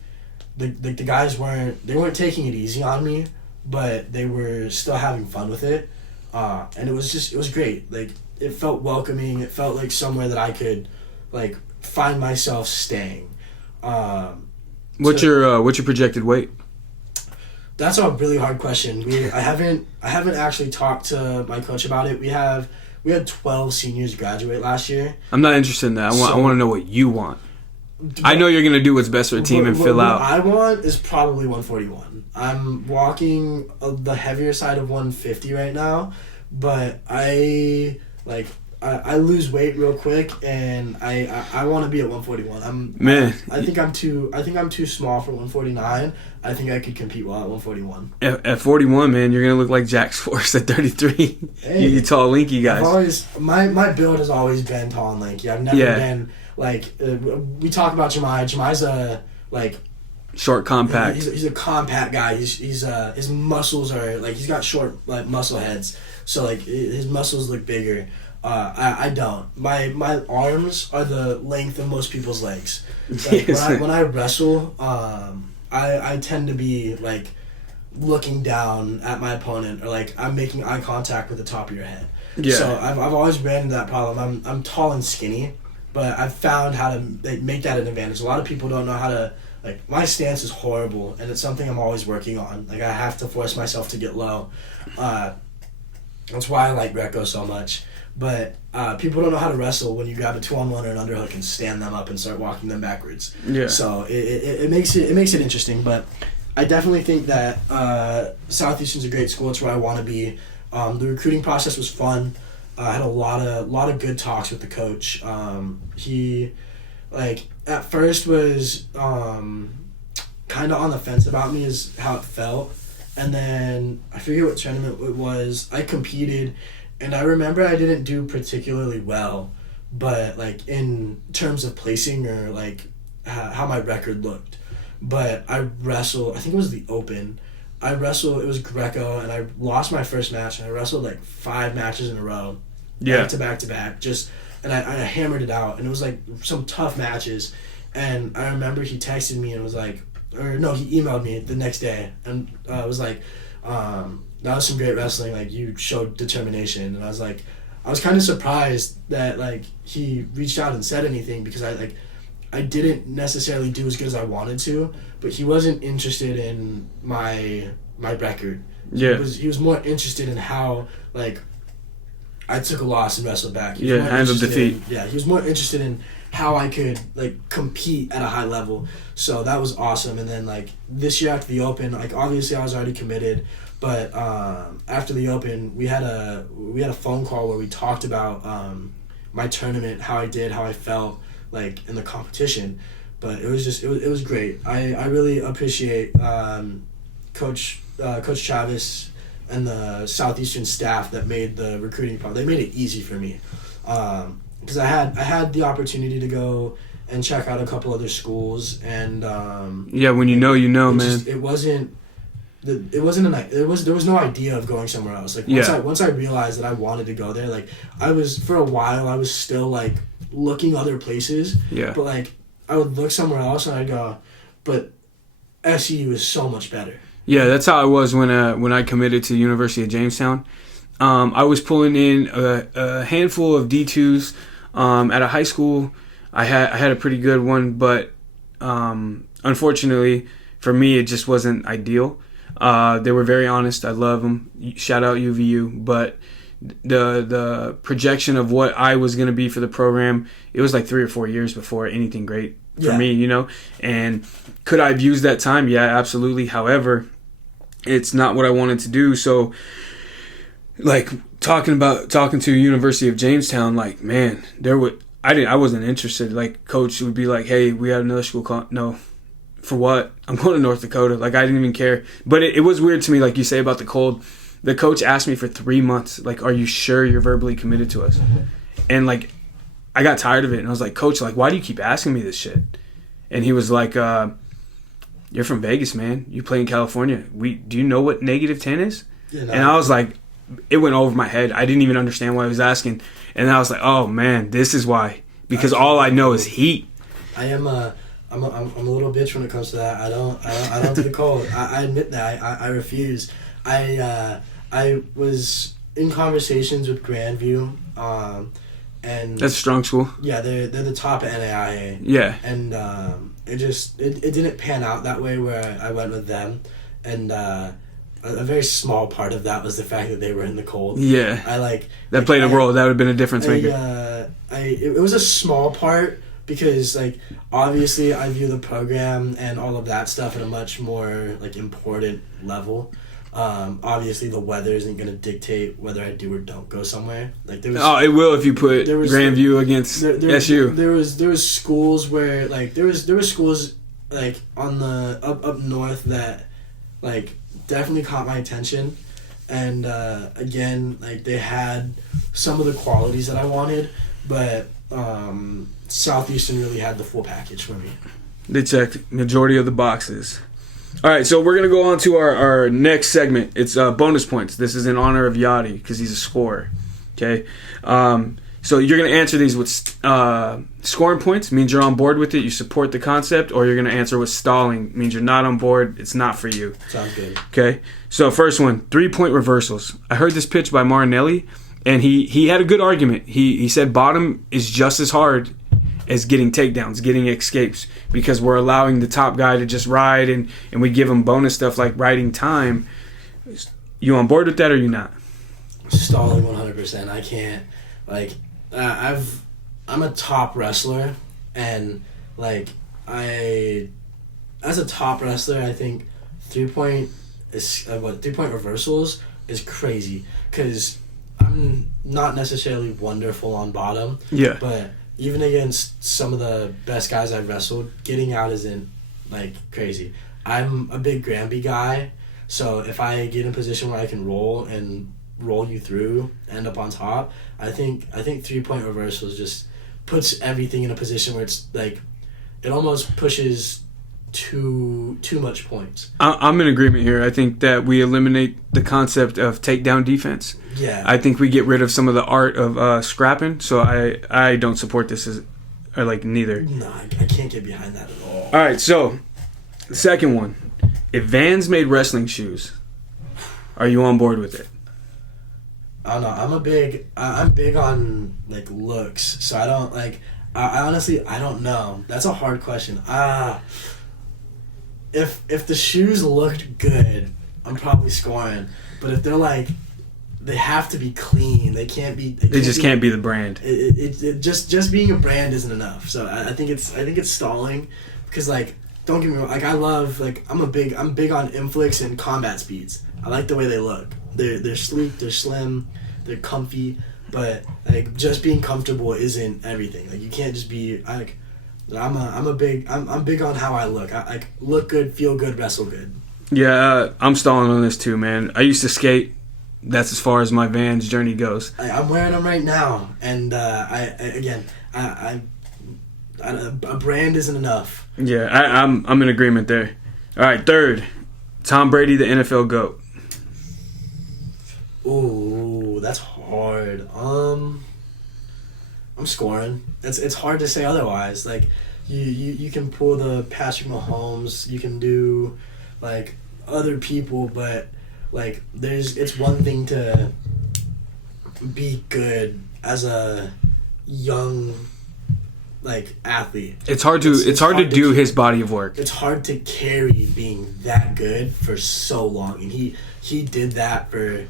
the guys weren't taking it easy on me, but they were still having fun with it. And it was great. Like it felt welcoming. It felt like somewhere that I could like find myself staying. What's your projected weight? That's a really hard question. I haven't actually talked to my coach about it. We had 12 seniors graduate last year. I'm not interested in that. I want to know what you want. I know you're gonna do what's best for the team and fill out. What I want is probably 141. I'm walking the heavier side of 150 right now, but I lose weight real quick, and I want to be at 141. I think I'm too small for 149. I think I could compete well at 141. At 41, man, you're gonna look like Jax Force at 33. Hey, you tall, lanky guys. I've always my build has always been tall and lanky. I've never been like we talk about Jemai. Jemai's a like short, compact. He's a compact guy. He's his muscles are like he's got short like muscle heads, so like his muscles look bigger. I don't. My arms are the length of most people's legs. Like, when I wrestle, I tend to be like looking down at my opponent, or like I'm making eye contact with the top of your head. Yeah. So I've always ran into that problem. I'm tall and skinny, but I've found how to make that an advantage. A lot of people don't know how to. Like, my stance is horrible, and it's something I'm always working on. Like, I have to force myself to get low. That's why I like Greco so much. But people don't know how to wrestle when you grab a 2-on-1 or an underhook and stand them up and start walking them backwards. Yeah. So it makes it interesting. But I definitely think that Southeastern's a great school. It's where I want to be. The recruiting process was fun. I had a lot of good talks with the coach. He, like, at first was kind of on the fence about me is how it felt. And then I forget what tournament it was. I competed, and I remember I didn't do particularly well, but like in terms of placing or like how my record looked. But I wrestled, I think it was the Open. It was Greco, and I lost my first match, and I wrestled like 5 matches in a row. Yeah. Back to back. And I hammered it out, and it was like some tough matches. And I remember he texted me and was like, or no, he emailed me the next day and was like, that was some great wrestling, like you showed determination. And I was kind of surprised that like he reached out and said anything, because I didn't necessarily do as good as I wanted to, but he wasn't interested in my record. Yeah. He was more interested in how, like, I took a loss and wrestled back. He was more handled interested defeat. He was more interested in how I could, like, compete at a high level. So that was awesome. And then, like, this year after the Open, like, obviously I was already committed, but after the Open, we had a phone call where we talked about my tournament, how I did, how I felt, like, in the competition. But it was just, it was great. I really appreciate Coach Travis and the Southeastern staff that made the recruiting part. They made it easy for me, because I had the opportunity to go and check out a couple other schools, and when you know, man. There was no idea of going somewhere else. Like once I realized that I wanted to go there, like for a while I was still like looking other places. Yeah. But like I would look somewhere else and I'd go, but SU is so much better. Yeah, that's how I was when I committed to the University of Jamestown. I was pulling in a handful of D2s at a high school. I had a pretty good one, but unfortunately for me, it just wasn't ideal. They were very honest. I love them. Shout out UVU. But the projection of what I was going to be for the program, it was like 3 or 4 years before anything great for me, you know. And could I have used that time? Yeah, absolutely. However, it's not what I wanted to do. So, like talking to University of Jamestown, like, man, I wasn't interested. Like, coach would be like, "Hey, we have another school call." No. For what? I'm going to North Dakota. Like, I didn't even care. But it was weird to me, like you say about the cold. The coach asked me for 3 months, like, are you sure you're verbally committed to us? And, like, I got tired of it. And I was like, Coach, like, why do you keep asking me this shit? And he was like, you're from Vegas, man. You play in California. Do you know what -10 is? Yeah, no. And I was like, it went over my head. I didn't even understand why he was asking. And I was like, oh, man, this is why. Because all I know is heat. I'm a little bitch when it comes to that. I don't do the cold. I admit that. I refuse. I was in conversations with Grandview, and that's a strong school. Yeah, they're the top at NAIA. Yeah, and it didn't pan out that way where I went with them, and a very small part of that was the fact that they were in the cold. Yeah, that played a role. That would have been a difference maker. It was a small part. Because, like, obviously I view the program and all of that stuff at a much more, like, important level. Obviously the weather isn't going to dictate whether I do or don't go somewhere. Like, it will if you put Grandview against SU. There was schools where, like, there was schools, like, on the up north that, like, definitely caught my attention. And, again, like, they had some of the qualities that I wanted, but, Southeastern really had the full package for me. They checked majority of the boxes. All right, so we're going to go on to our next segment. It's bonus points. This is in honor of Yachty because he's a scorer. Okay? So you're going to answer these with scoring points, means you're on board with it, you support the concept, or you're going to answer with stalling, means you're not on board, it's not for you. Sounds good. Okay? So first one, 3-point reversals. I heard this pitch by Marinelli, and he had a good argument. He said bottom is just as hard as getting takedowns, getting escapes, because we're allowing the top guy to just ride, and we give him bonus stuff like riding time. You on board with that or you not? Stalling 100%. I can't. Like, I'm a top wrestler, and, like, as a top wrestler, I think 3-point reversals is crazy, because I'm not necessarily wonderful on bottom. Yeah. But even against some of the best guys I've wrestled, getting out isn't, like, crazy. I'm a big Granby guy, so if I get in a position where I can roll you through, end up on top, I think 3-point reversals just puts everything in a position where it's, like, it almost pushes too much points. I'm in agreement here. I think that we eliminate the concept of takedown defense. Yeah. I think we get rid of some of the art of scrapping, so I don't support this neither. No, I can't get behind that at all. All right, so the second one. If Vans made wrestling shoes, are you on board with it? I don't know. I'm big on, like, looks, so I don't, like, I honestly, I don't know. That's a hard question. If the shoes looked good, I'm probably scoring. But if they're like, they have to be clean. They can't be. They just can't be the brand. Just being a brand isn't enough. So I think it's stalling, because like, don't get me wrong. Like, I love, like, I'm big on inflicts and combat speeds. I like the way they look. They're sleek. They're slim. They're comfy. But like, just being comfortable isn't everything. Like, you can't just be like. I'm big on how I look. I like look good, feel good, wrestle good. Yeah, I'm stalling on this too, man. I used to skate. That's as far as my Vans journey goes. I'm wearing them right now, and a brand isn't enough. Yeah, I'm in agreement there. All right, third, Tom Brady, the NFL GOAT. Ooh, that's hard. I'm scoring. It's hard to say otherwise. Like, you can pull the Patrick Mahomes, you can do like other people, but like it's one thing to be good as a young like athlete. It's hard to do his body of work. It's hard to carry being that good for so long, and he did that for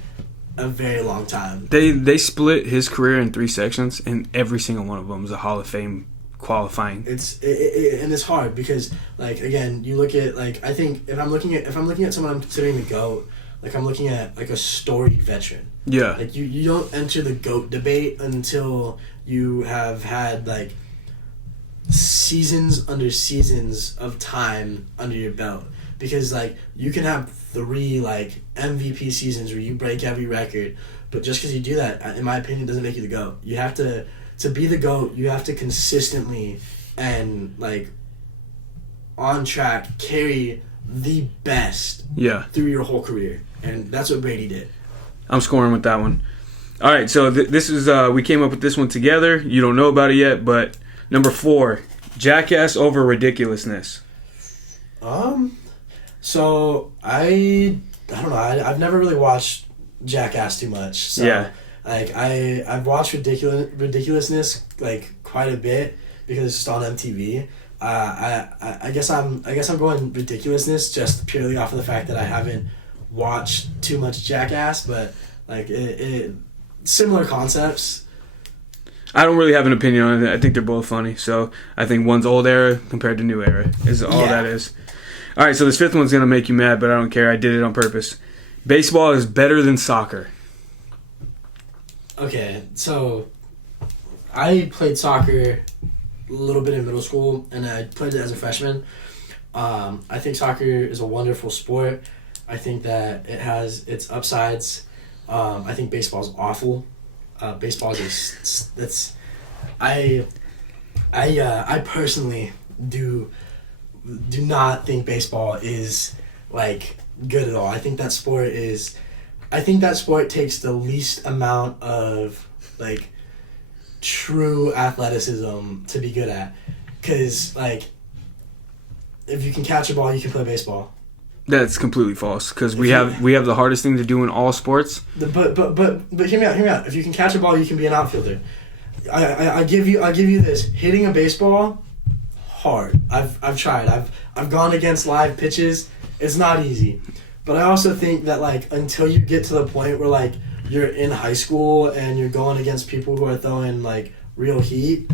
a very long time. They split his career in 3 sections, and every single one of them is a Hall of Fame qualifying. And it's hard because, like, again, you look at, like, I think if I'm looking at someone I'm considering the GOAT, like, I'm looking at like a storied veteran. Yeah. Like, you don't enter the GOAT debate until you have had like seasons under seasons of time under your belt. Because, like, you can have 3, like, MVP seasons where you break every record, but just because you do that, in my opinion, doesn't make you the GOAT. You have to be the GOAT, you have to consistently and, like, on track carry the best through your whole career. And that's what Brady did. I'm scoring with that one. All right, so this is we came up with this one together. You don't know about it yet, but number 4, jackass over ridiculousness. So I don't know. I've never really watched Jackass too much. So, yeah. Like, I've watched Ridiculousness like quite a bit because it's just on MTV. I guess I'm going Ridiculousness just purely off of the fact that I haven't watched too much Jackass, but like it similar concepts. I don't really have an opinion on it. I think they're both funny. So I think one's old era compared to new era is all that is. All right, so this 5th one's going to make you mad, but I don't care. I did it on purpose. Baseball is better than soccer. Okay, so I played soccer a little bit in middle school, and I played it as a freshman. I think soccer is a wonderful sport. I think that it has its upsides. I think baseball is awful. Baseball is that's I personally do not think baseball is like good at all. I think that sport takes the least amount of like true athleticism to be good at. Cause like if you can catch a ball, you can play baseball. That's completely false. Cause we have the hardest thing to do in all sports. But hear me out. If you can catch a ball, you can be an outfielder. I give you this. Hitting a baseball, hard. I've tried. I've gone against live pitches. It's not easy. But I also think that like until you get to the point where like you're in high school and you're going against people who are throwing like real heat,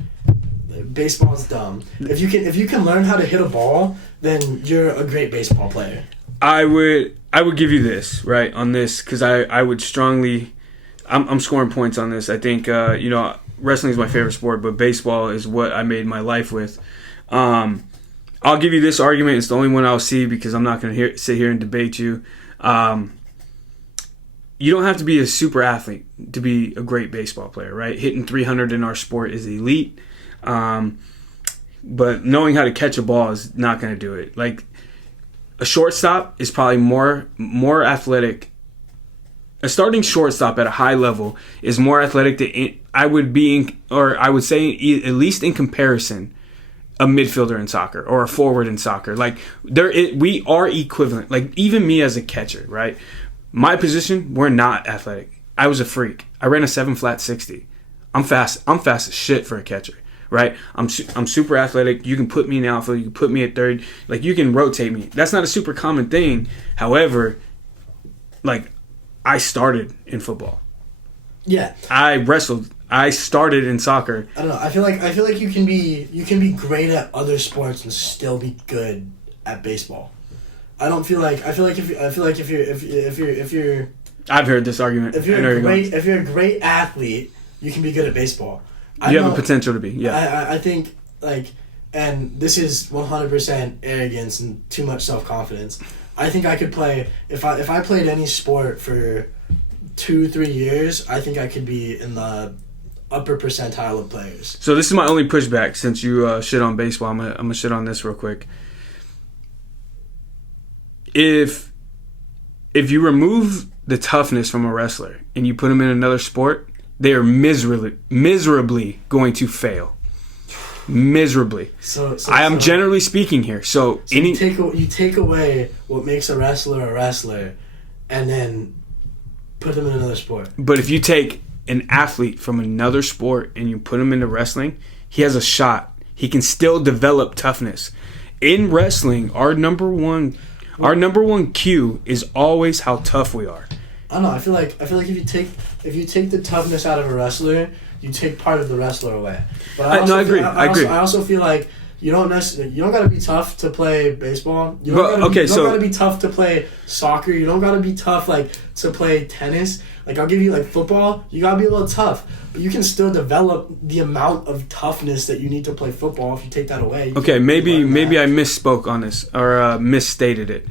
baseball's dumb. If you can learn how to hit a ball, then you're a great baseball player. I would give you this right on this because I would strongly. I'm scoring points on this. I think wrestling is my favorite sport, but baseball is what I made my life with. I'll give you this argument. It's the only one I'll see because I'm not going to sit here and debate you. You don't have to be a super athlete to be a great baseball player, right? Hitting 300 in our sport is elite. But knowing how to catch a ball is not going to do it. Like, a shortstop is probably more athletic. A starting shortstop at a high level is more athletic than I would say at least in comparison, a midfielder in soccer or a forward in soccer. Like we are equivalent. Like even me as a catcher, right? My position, we're not athletic. I was a freak. I ran a 7-flat 60. I'm fast. I'm fast as shit for a catcher, right? I'm super athletic. You can put me in the outfield. You can put me at third. Like you can rotate me. That's not a super common thing. However, like, I started in football. Yeah. I wrestled. I started in soccer. I don't know. I feel like you can be great at other sports and still be good at baseball. I feel like if you're I've heard this argument. if you're a great athlete, you can be good at baseball. You have a potential to be. Yeah. I think like, and this is 100% arrogance and too much self-confidence. I think I could play if I played any sport for 2-3 years. I think I could be in the upper percentile of players. So this is my only pushback since you shit on baseball. I'm gonna shit on this real quick. If you remove the toughness from a wrestler and you put them in another sport, they are miserably going to fail. Miserably. So I am generally speaking here. So you take away what makes a wrestler, and then put them in another sport. But if you take an athlete from another sport and you put him into wrestling, he has a shot. He can still develop toughness. In wrestling, our number one cue is always how tough we are. I don't know. I feel like if you take the toughness out of a wrestler, you take part of the wrestler away. But I agree. I also feel like you don't gotta be tough to play baseball. You don't gotta be tough to play soccer. You don't gotta be tough like to play tennis. Like I'll give you like football. You gotta be a little tough, but you can still develop the amount of toughness that you need to play football. If you take that away. Okay, maybe I misspoke on this or misstated it.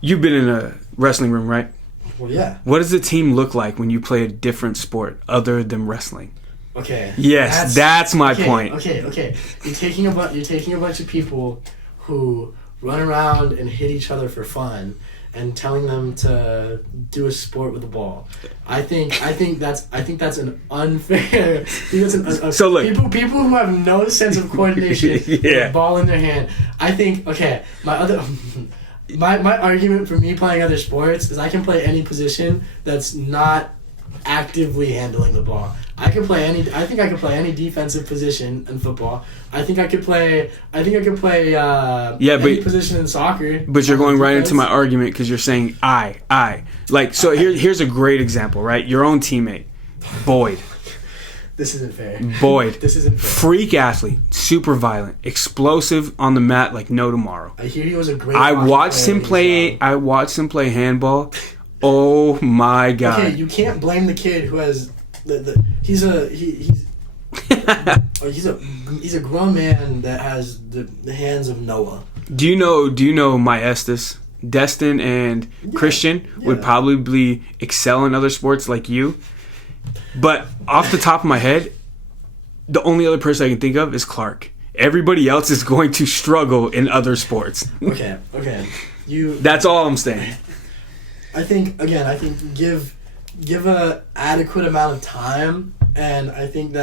You've been in a wrestling room, right? Well, yeah. What does the team look like when you play a different sport other than wrestling? Okay. Yes, that's my point. Okay. You're taking a bunch of people who run around and hit each other for fun and telling them to do a sport with a ball. I think that's an unfair. So look, people who have no sense of coordination with a ball in their hand. I think My argument for me playing other sports is I can play any position that's not actively handling the ball. I think I could play any defensive position in football. I think I could play any position in soccer. But you're going right into my argument because you're saying I. Like, so here's a great example, right? Your own teammate, Boyd. This isn't fair. Boyd. This isn't fair. Freak athlete, super violent, explosive on the mat like no tomorrow. I hear he was a great I watched him play handball. Oh my god. Okay, you can't blame the kid who has he's a grown man that has the hands of Noah. Do you know my Estes? Destin and Christian would probably excel in other sports like you. But off the top of my head, the only other person I can think of is Clark. Everybody else is going to struggle in other sports. Okay. That's all I'm saying. I think give a adequate amount of time, and I think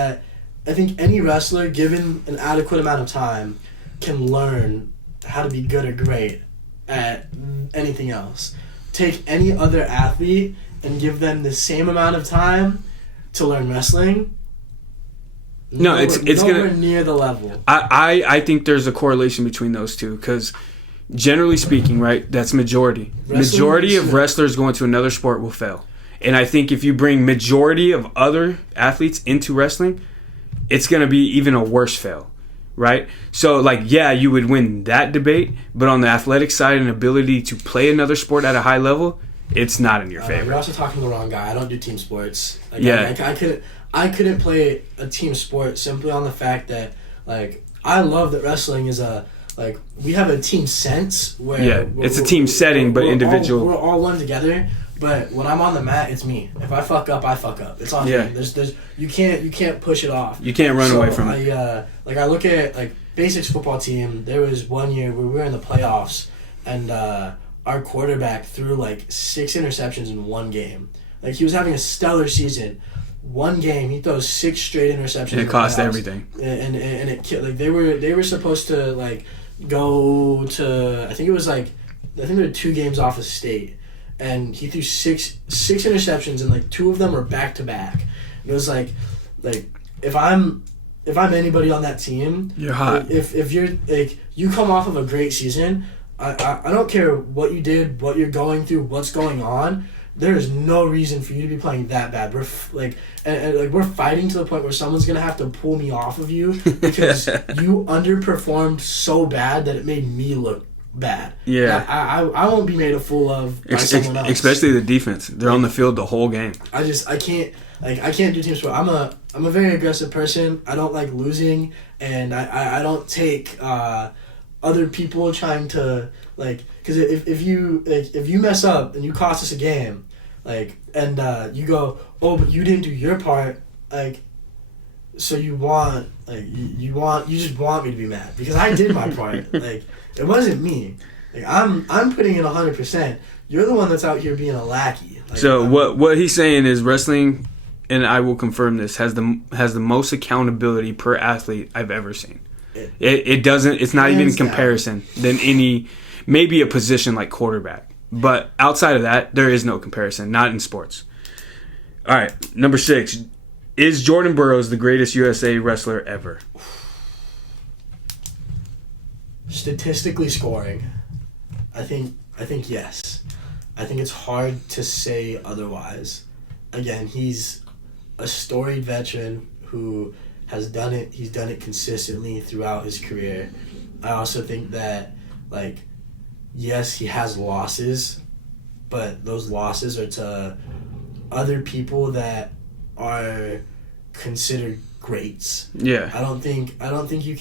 any wrestler given an adequate amount of time can learn how to be good or great at anything else. Take any other athlete and give them the same amount of time to learn wrestling. No, it's nowhere gonna near the level. I think there's a correlation between those two because generally speaking, right, that's majority. Majority of wrestlers going to another sport will fail. And I think if you bring majority of other athletes into wrestling, it's going to be even a worse fail, right? So, like, yeah, you would win that debate, but on the athletic side and ability to play another sport at a high level, it's not in your favor. You're also talking to the wrong guy. I don't do team sports. Like, yeah. I couldn't play a team sport simply on the fact that, like, I love that wrestling is we have a team sense where it's a team setting, but individual. We're all one together. But when I'm on the mat, it's me. If I fuck up, I fuck up. It's on me. There's you can't push it off. You can't run away from it. I look at like Basics football team. There was one year where we were in the playoffs, and our quarterback threw like 6 interceptions in one game. Like he was having a stellar season. One game, he throws 6 straight interceptions. And it cost everything. And it killed. Like they were supposed to like go to. I think they were 2 games off of state. And he threw six interceptions, and like 2 of them were back to back. It was like if I'm anybody on that team, you're hot. If you're like you come off of a great season, I don't care what you did, what you're going through, what's going on. There is no reason for you to be playing that bad. We're like we're fighting to the point where someone's gonna have to pull me off of you because you underperformed so bad that it made me look bad. Yeah, I won't be made a fool of by someone else. Especially the defense. They're on the field the whole game. I can't do team sport. I'm a very aggressive person. I don't like losing, and I don't take other people trying to like, because if you mess up and you cost us a game, like, and you go, oh, but you didn't do your part, like, so you just want me to be mad because I did my part. Like, it wasn't me. Like, I'm putting in 100%. You're the one that's out here being a lackey. Like, so what he's saying is wrestling, and I will confirm this, has the most accountability per athlete I've ever seen. It doesn't. It's not even in comparison than any, maybe a position like quarterback. But outside of that, there is no comparison. Not in sports. All right, number 6. Is Jordan Burroughs the greatest USA wrestler ever? Statistically scoring, I think yes. I think it's hard to say otherwise. Again, he's a storied veteran who has done it. He's done it consistently throughout his career. I also think that, like, yes, he has losses, but those losses are to other people that are considered greats. Yeah. I don't think you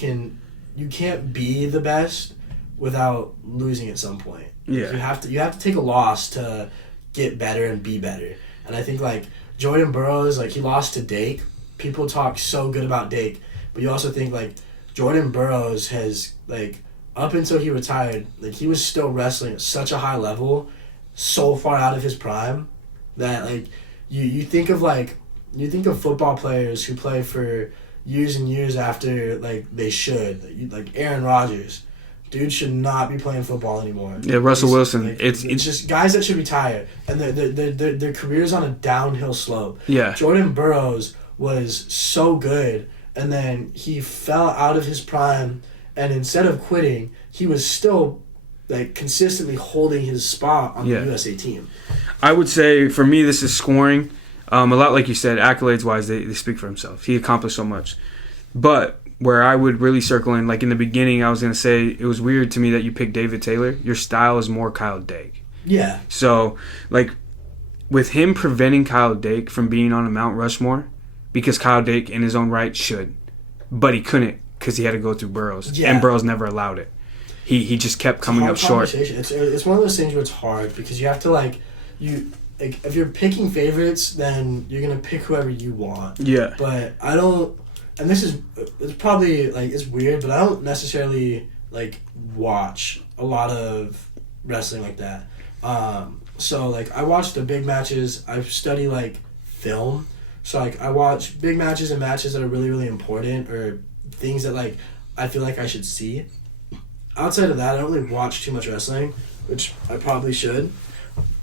can't be the best without losing at some point. Yeah. You have to take a loss to get better and be better. And I think, like, Jordan Burroughs, like, he lost to Dake. People talk so good about Dake, but you also think, like, Jordan Burroughs has, like, up until he retired, like, he was still wrestling at such a high level, so far out of his prime, that, like, you think of football players who play for years and years after, like, they should, like Aaron Rodgers. Dude should not be playing football anymore. Yeah, Russell Wilson. Like, it's just guys that should retire, and their career's on a downhill slope. Yeah. Jordan Burroughs was so good, and then he fell out of his prime, and instead of quitting, he was still, like, consistently holding his spot on the USA team. I would say, for me, this is scoring. A lot like you said, accolades-wise, they speak for himself. He accomplished so much. But where I would really circle in, like in the beginning, I was going to say, it was weird to me that you picked David Taylor. Your style is more Kyle Dake. Yeah. So, like, with him preventing Kyle Dake from being on a Mount Rushmore, because Kyle Dake, in his own right, should. But he couldn't because he had to go through Burroughs. Yeah. And Burroughs never allowed it. He just kept coming up short. It's one of those things where it's hard because you have to, like, if you're picking favorites, then you're going to pick whoever you want. Yeah. But I don't, and it's probably, like, it's weird, but I don't necessarily, like, watch a lot of wrestling like that. So, like, I watch the big matches. I study, like, film. So, like, I watch big matches and matches that are really, really important, or things that, like, I feel like I should see. Outside of that, I don't really watch too much wrestling, which I probably should.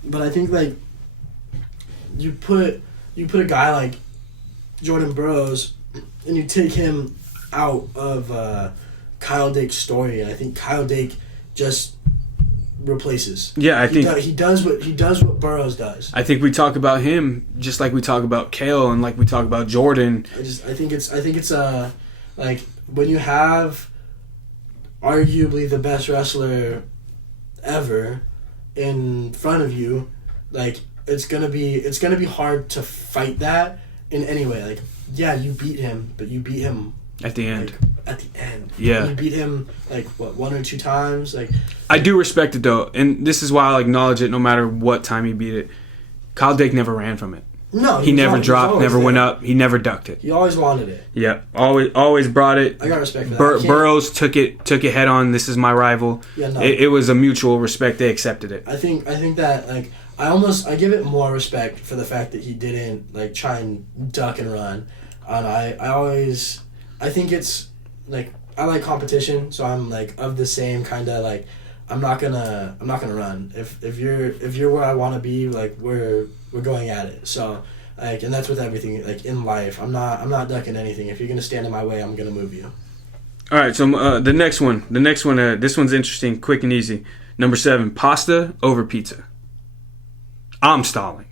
But I think, like, you put a guy like Jordan Burroughs and you take him out of Kyle Dake's story, and I think Kyle Dake just replaces. Yeah, I think he does what Burroughs does. I think we talk about him just like we talk about Kale and like we talk about Jordan. I think it's like, when you have arguably the best wrestler ever in front of you, like, it's gonna be hard to fight that in any way. Like, yeah, you beat him, but you beat him at the end. Like, at the end, yeah, you beat him, like, what, 1 or 2 times. Like, I do respect it though, and this is why I acknowledge it. No matter what time he beat it, Kyle Dake never ran from it. No, he never dropped, never went up. He never ducked it. He always wanted it. Yeah, always brought it. I got respect for that. Burroughs took it head on. This is my rival. Yeah, no. It was a mutual respect. They accepted it. I think that, like, I give it more respect for the fact that he didn't, like, try and duck and run. And I think it's, like, I like competition, so I'm, like, of the same kind of, like, I'm not gonna run. If you're where I want to be, like, we're going at it. So, like, and that's with everything, like, in life. I'm not ducking anything. If you're gonna stand in my way, I'm gonna move you. All right. So the next one. This one's interesting, quick and easy. Number 7, pasta over pizza. I'm stalling.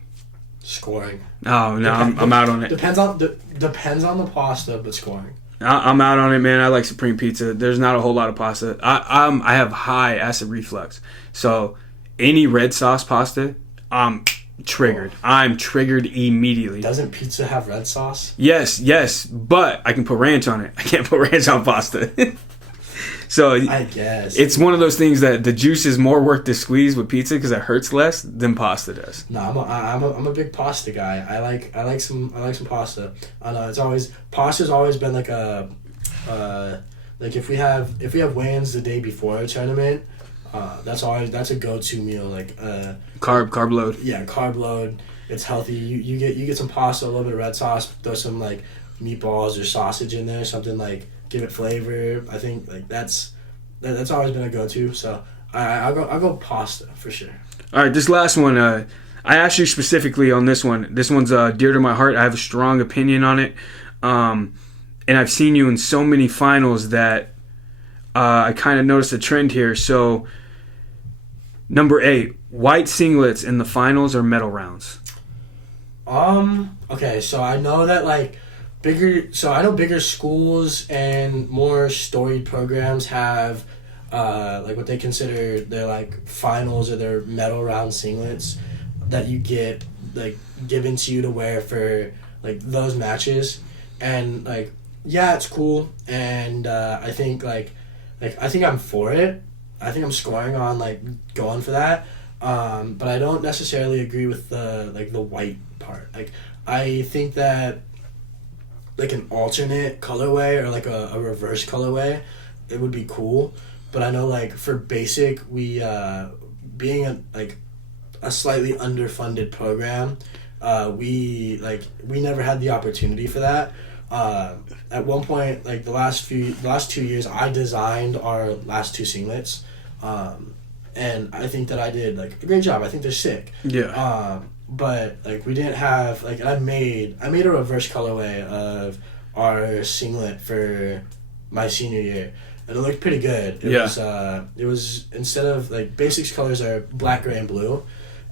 Scoring. Oh no, I'm out on it. Depends on the pasta, but scoring. I'm out on it, man. I like supreme pizza. There's not a whole lot of pasta. I have high acid reflux, so any red sauce pasta, I'm triggered. I'm triggered immediately. Doesn't pizza have red sauce? Yes, but I can put ranch on it. I can't put ranch on pasta. So I guess it's one of those things that the juice is more worth to squeeze with pizza because it hurts less than pasta does. No, I'm a big pasta guy. I like some pasta. I know pasta's always been like a like if we have weigh-ins the day before a tournament, that's a go-to meal, like carb load. Yeah, carb load. It's healthy. You get some pasta, a little bit of red sauce, throw some like meatballs or sausage in there, something like give it flavor. I think like that's always been a go-to. So I'll go pasta for sure. All right, this last one, I asked you specifically on this one. This one's dear to my heart. I have a strong opinion on it, and I've seen you in so many finals that I kind of noticed a trend here. So, number 8, white singlets in the finals or medal rounds. Okay, so I know that like bigger schools and more storied programs have like what they consider their like finals or their medal round singlets that you get like given to you to wear for like those matches, and like yeah, it's cool, and I think I think I'm for it. I think I'm scoring on like going for that, but I don't necessarily agree with the white part. Like I think that like an alternate colorway or like a reverse colorway, it would be cool. But I know like for basic, we being a slightly underfunded program, we never had the opportunity for that. At one point, like the last 2 years, I designed our last 2 singlets, and I think that I did like a great job. I think they're sick. Yeah. But like we didn't have like I made a reverse colorway of our singlet for my senior year, and it looked pretty good. It was instead of like basics colors are black, gray, and blue,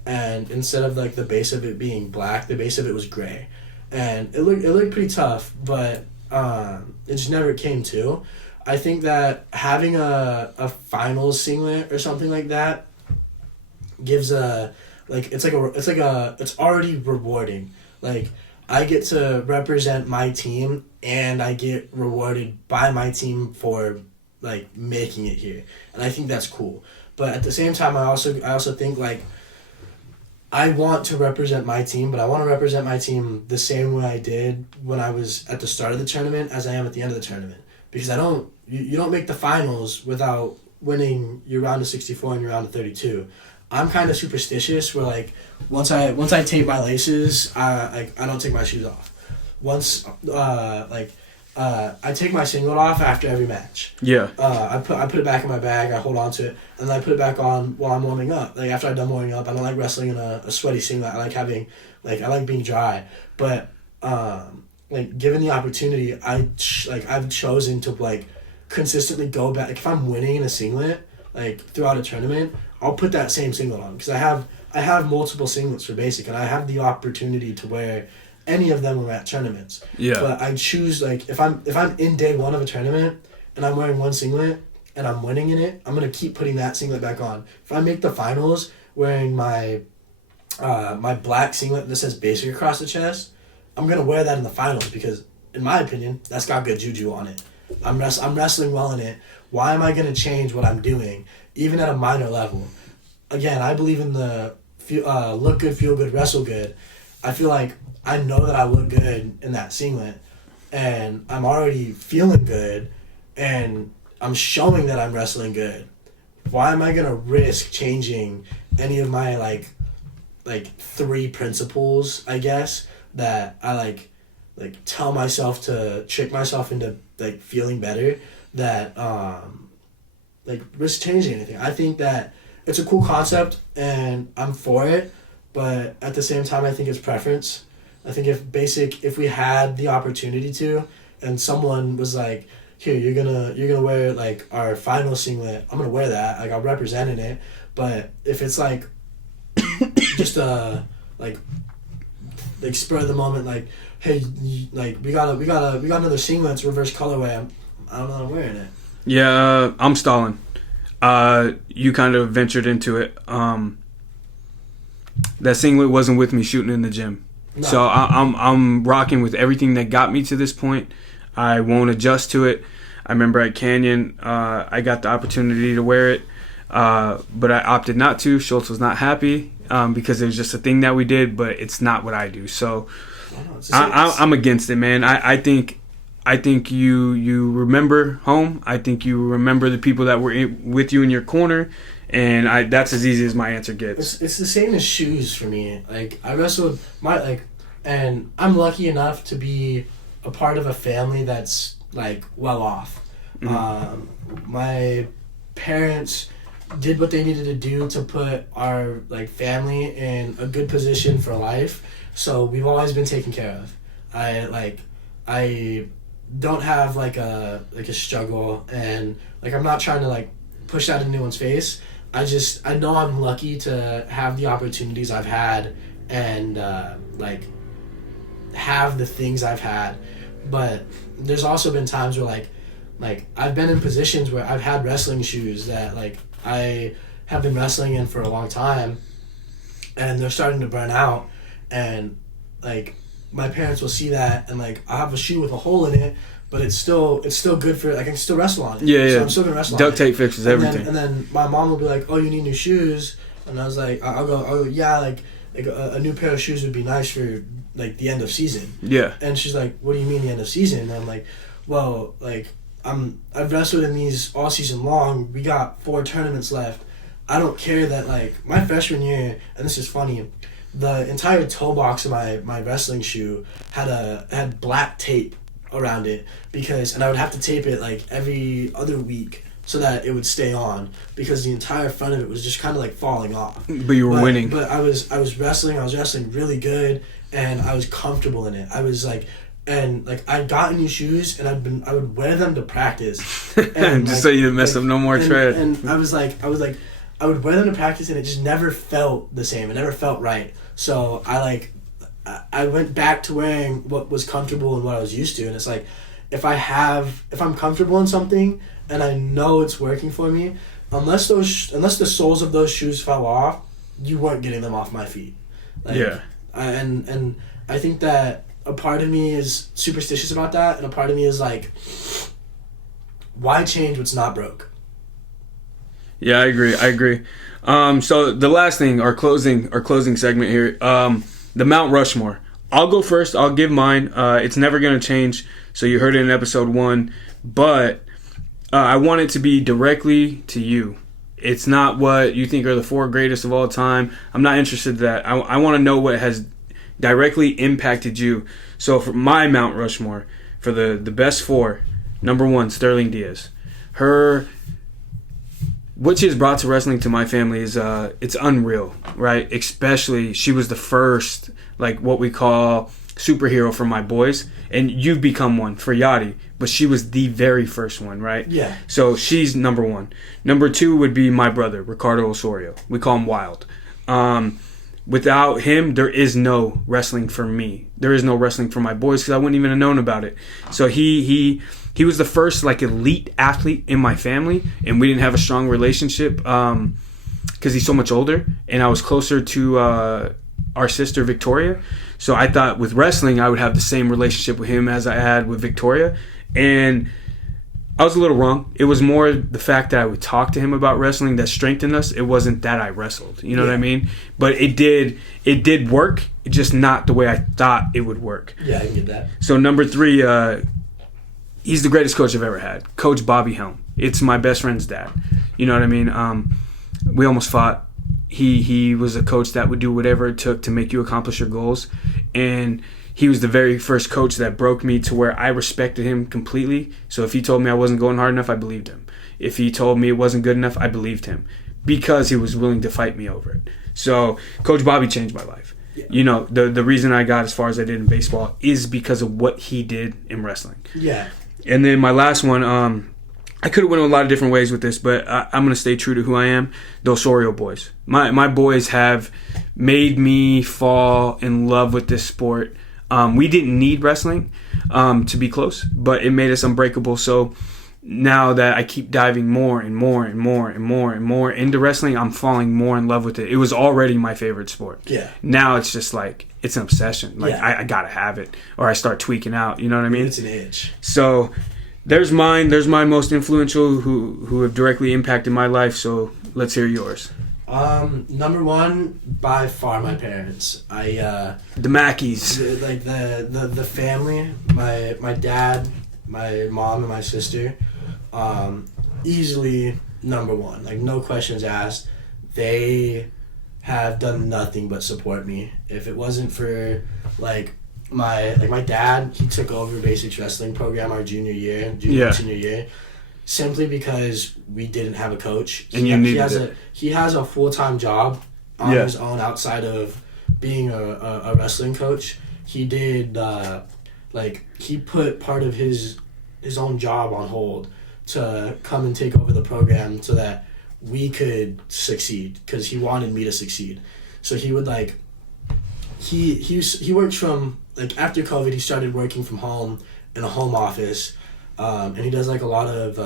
and instead of like the base of it being black, the base of it was gray, and it looked pretty tough, but it just never came to. I think that having a finals singlet or something like that gives it's already rewarding. Like I get to represent my team and I get rewarded by my team for like making it here, and I think that's cool. But at the same time, I also think like I want to represent my team, but I want to represent my team the same way I did when I was at the start of the tournament as I am at the end of the tournament, because you don't make the finals without winning your round of 64 and your round of 32. I'm kind of superstitious where like once I tape my laces, I don't take my shoes off. Once I take my singlet off after every match. Yeah. I put it back in my bag, I hold on to it, and then I put it back on while I'm warming up. Like after I'm done warming up, I don't like wrestling in a sweaty singlet. I like being dry. But like given the opportunity, I've chosen to like consistently go back. Like, if I'm winning in a singlet like throughout a tournament, I'll put that same singlet on because I have multiple singlets for basic, and I have the opportunity to wear any of them when we're at tournaments. Yeah. But I choose like if I'm in day 1 of a tournament and I'm wearing one singlet and I'm winning in it, I'm gonna keep putting that singlet back on. If I make the finals wearing my my black singlet that says basic across the chest, I'm gonna wear that in the finals because in my opinion that's got good juju on it. I'm wrestling well in it. Why am I gonna change what I'm doing even at a minor level? Again, I believe in the look good, feel good, wrestle good. I feel like I know that I look good in that singlet, and I'm already feeling good, and I'm showing that I'm wrestling good. Why am I gonna risk changing any of my like 3 principles, I guess, that I like tell myself to trick myself into like feeling better, that risk changing anything? I think that it's a cool concept and I'm for it, but at the same time I think it's preference. I think if we had the opportunity to, and someone was like, here, you're gonna wear like our final singlet, I'm gonna wear that, like I'll represent in it, But if it's like just like spur of the moment, like, hey, like we got another singlet, it's reverse colorway. I don't know I'm wearing it. Yeah, I'm stalling. You kind of ventured into it. That singlet wasn't with me shooting in the gym. No. So I'm rocking with everything that got me to this point. I won't adjust to it. I remember at Canyon, I got the opportunity to wear it, but I opted not to. Schultz was not happy because it was just a thing that we did, but it's not what I do. So I'm against it, man. I think you remember home. I think you remember the people that were with you in your corner, and that's as easy as my answer gets. It's the same as shoes for me. Like, I wrestled and I'm lucky enough to be a part of a family that's like well off. Mm-hmm. My parents did what they needed to do to put our like family in a good position for life. So we've always been taken care of. I don't have like a struggle, and like I'm not trying to like push that in anyone's face. I know I'm lucky to have the opportunities I've had and like have the things I've had. But there's also been times where like I've been in positions where I've had wrestling shoes that like I have been wrestling in for a long time, and they're starting to burn out, and like my parents will see that, and like I have a shoe with a hole in it, but it's still good for, like, I can still wrestle on it. Yeah. So I'm still gonna wrestle Duct tape fixes everything. And then my mom will be like, "Oh, you need new shoes," and I was like, "I'll go, yeah, like a new pair of shoes would be nice for like the end of season." Yeah. And she's like, "What do you mean the end of season?" And I'm like, "Well, like I've wrestled in these all season long. We got 4 tournaments left. I don't care that like my freshman year, and this is funny, the entire toe box of my wrestling shoe had black tape around it and I would have to tape it like every other week so that it would stay on, because the entire front of it was just kind of like falling off. But you were winning. But I was wrestling really good, and I was comfortable in it. I was like, and like I got new shoes, and I would wear them to practice, and just so you didn't mess up no more tread. And I would wear them to practice, and it just never felt the same. It never felt right. So I went back to wearing what was comfortable and what I was used to, and it's like if I'm comfortable in something and I know it's working for me, unless the soles of those shoes fell off, you weren't getting them off my feet. Like, yeah. And I think that a part of me is superstitious about that, and a part of me is like, why change what's not broke? Yeah, I agree. So the last thing, our closing segment here, the Mount Rushmore. I'll go first. I'll give mine. It's never going to change. So you heard it in episode 1, but I want it to be directly to you. It's not what you think are the 4 greatest of all time. I'm not interested in that. I want to know what has directly impacted you. So for my Mount Rushmore, for the best 4, number 1, Sterling Diaz. What she has brought to wrestling to my family is it's unreal, right? Especially she was the first, like what we call superhero for my boys, and you've become one for Yachty, but she was the very first one, right? Yeah. So she's number 1. Number 2 would be my brother, Ricardo Osorio. We call him Wild. Without him, there is no wrestling for me. There is no wrestling for my boys, because I wouldn't even have known about it. So he was the first like elite athlete in my family, and we didn't have a strong relationship because he's so much older, and I was closer to our sister Victoria. So I thought with wrestling I would have the same relationship with him as I had with Victoria, and I was a little wrong. It was more the fact that I would talk to him about wrestling that strengthened us. It wasn't that I wrestled. You know what I mean? But it did work, just not the way I thought it would work. Yeah, I can get that. So number 3, he's the greatest coach I've ever had. Coach Bobby Helm. It's my best friend's dad. You know what I mean? We almost fought. He was a coach that would do whatever it took to make you accomplish your goals. And he was the very first coach that broke me to where I respected him completely. So if he told me I wasn't going hard enough, I believed him. If he told me it wasn't good enough, I believed him, because he was willing to fight me over it. So Coach Bobby changed my life. Yeah. You know, the reason I got as far as I did in baseball is because of what he did in wrestling. Yeah. And then my last one, I could have went a lot of different ways with this, but I'm gonna stay true to who I am. The Osorio boys, my boys have made me fall in love with this sport. We didn't need wrestling to be close, but it made us unbreakable. So now that I keep diving more and more and more and more and more into wrestling, I'm falling more in love with it. It was already my favorite sport. Yeah. Now it's just like, it's an obsession. Like, yeah. I gotta have it, or I start tweaking out. You know what I mean? It's an itch. So there's mine. There's my most influential who have directly impacted my life. So let's hear yours. Number one, by far, my parents. The Mackeys. The family. My dad, my mom, and my sister. Easily number one. Like, no questions asked. They have done nothing but support me. If it wasn't for my dad, he took over Basics Wrestling program our senior year, simply because we didn't have a coach. And he has a full-time job on his own outside of being a wrestling coach. He did he put part of his own job on hold to come and take over the program so that we could succeed, because he wanted me to succeed. So he would he worked from, after COVID, he started working from home in a home office, and he does a lot of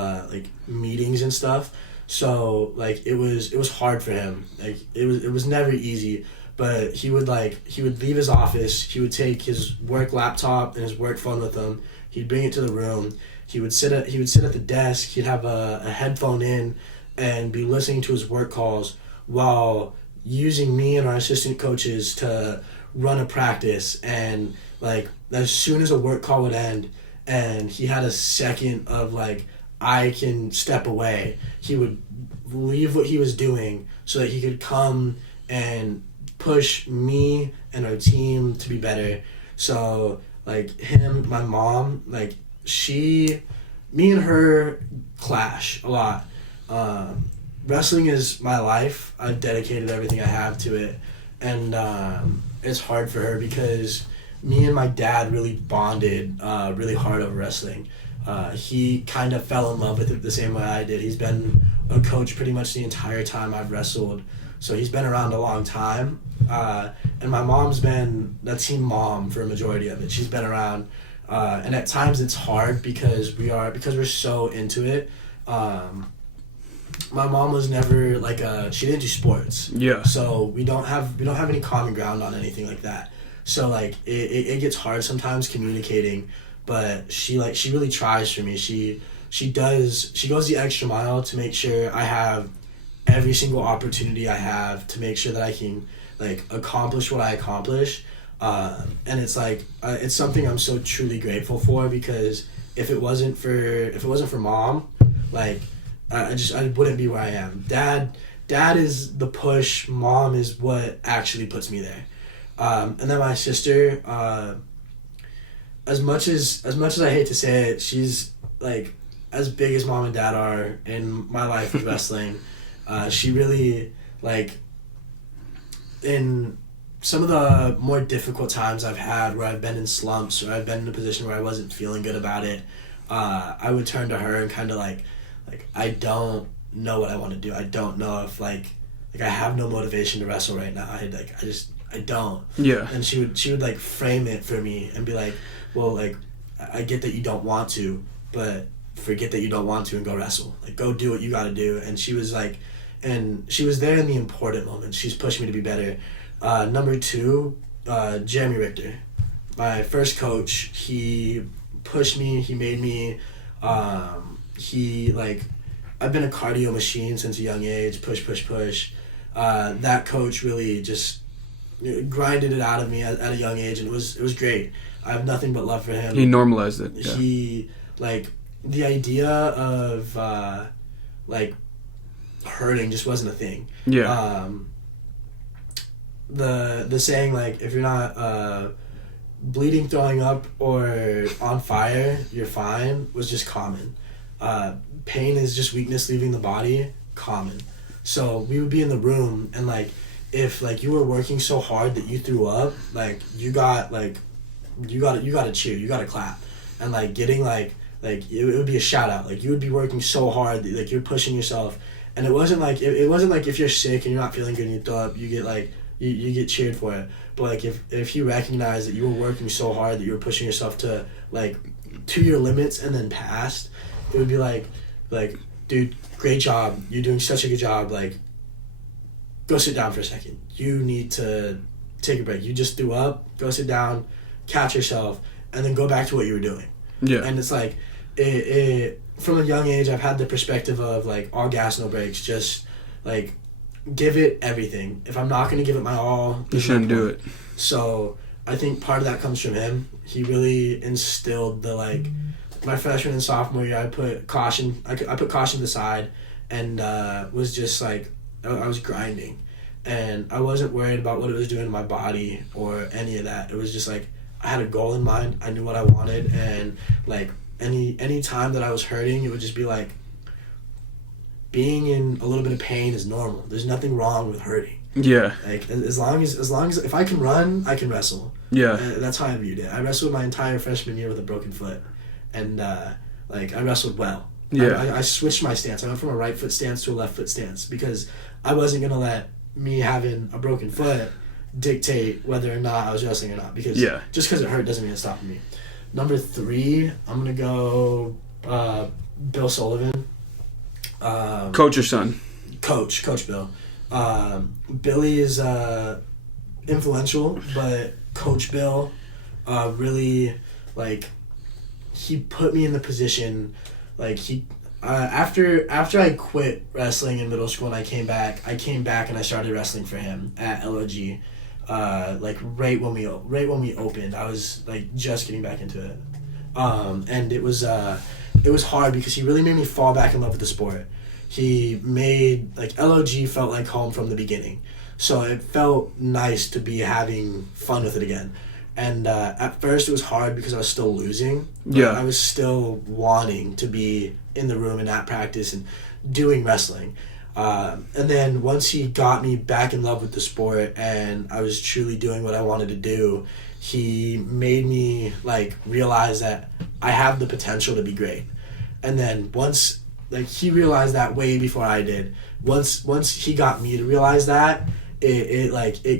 meetings and stuff. So it was hard for him. It was never easy, but he would leave his office. He would take his work laptop and his work phone with him. He'd bring it to the room. He would sit at the desk. He'd have a headphone in and be listening to his work calls while using me and our assistant coaches to run a practice. And as soon as a work call would end and he had a second of I can step away, he would leave what he was doing so that he could come and push me and our team to be better. So him, my mom, me and her clash a lot. Wrestling is my life. I've dedicated everything I have to it, and it's hard for her because me and my dad really bonded really hard over wrestling. He kind of fell in love with it the same way I did. He's been a coach pretty much the entire time I've wrestled, so he's been around a long time. And my mom's been the team mom for a majority of it. She's been around, and at times it's hard because we're so into it. My mom was never she didn't do sports. Yeah. So we don't have any common ground on anything like that. So it gets hard sometimes communicating, but she really tries for me. She goes the extra mile to make sure I have every single opportunity I have to make sure that I can accomplish what I accomplish. And it's something I'm so truly grateful for, because if it wasn't for mom, I wouldn't be where I am. Dad is the push. Mom is what actually puts me there. And then my sister, as much as I hate to say it, she's as big as mom and dad are in my life with wrestling. She really in some of the more difficult times I've had where I've been in slumps or I've been in a position where I wasn't feeling good about it, I would turn to her and kind of I don't know what I want to do. I don't know if I have no motivation to wrestle right now. I don't. Yeah. And she would frame it for me and be well, I get that you don't want to, but forget that you don't want to and go wrestle. Go do what you got to do. And she was and she was there in the important moments. She's pushed me to be better. Number two, Jeremy Richter, my first coach. He pushed me. He made me. I've been a cardio machine since a young age. Push. That coach really just grinded it out of me at a young age, and it was great. I have nothing but love for him. He normalized it. Yeah. He the idea of hurting just wasn't a thing. Yeah. The saying if you're not bleeding, throwing up, or on fire, you're fine was just common. Pain is just weakness leaving the body, common. So we would be in the room and if you were working so hard that you threw up, you got to cheer, you got to clap. And getting like it would be a shout out. Like you would be working so hard, like you're pushing yourself, and it wasn't like it wasn't like if you're sick and you're not feeling good and you throw up, you get like you get cheered for it. But like if you recognize that you were working so hard that you were pushing yourself to like to your limits and then past, it would be like dude, great job, you're doing such a good job, like go sit down for a second, you need to take a break, you just threw up, go sit down, catch yourself, and then go back to what you were doing. Yeah. And it's like it from a young age I've had the perspective of like all gas no brakes, just like give it everything. If I'm not gonna give it my all, you shouldn't do it. So I think part of that comes from him. He really instilled the like my freshman and sophomore year I put caution to the side and was just like I was grinding, and I wasn't worried about what it was doing to my body or any of that. It was just like I had a goal in mind, I knew what I wanted, and like any time that I was hurting, it would just be like being in a little bit of pain is normal. There's nothing wrong with hurting. Yeah. Like as long as if I can run, I can wrestle. Yeah. That's how I viewed it. I wrestled my entire freshman year with a broken foot, and like I wrestled well. Yeah. I switched my stance. I went from a right foot stance to a left foot stance because I wasn't gonna let me having a broken foot dictate whether or not I was wrestling or not. Because just because it hurt doesn't mean it's stopping me. Number 3, I'm gonna go Bill Sullivan. Coach or son? Coach Bill. Billy is influential, but Coach Bill really, like, he put me in the position, like, he after I quit wrestling in middle school and I came back and I started wrestling for him at LOG, like right when we opened. I was like just getting back into it, and it was hard because he really made me fall back in love with the sport. He made like LOG felt like home from the beginning, so it felt nice to be having fun with it again. And at first it was hard because I was still losing. Yeah. I was still wanting to be in the room and at practice and doing wrestling. And then once he got me back in love with the sport and I was truly doing what I wanted to do, he made me like realize that I have the potential to be great. And then once like he realized that way before I did, once he got me to realize that, it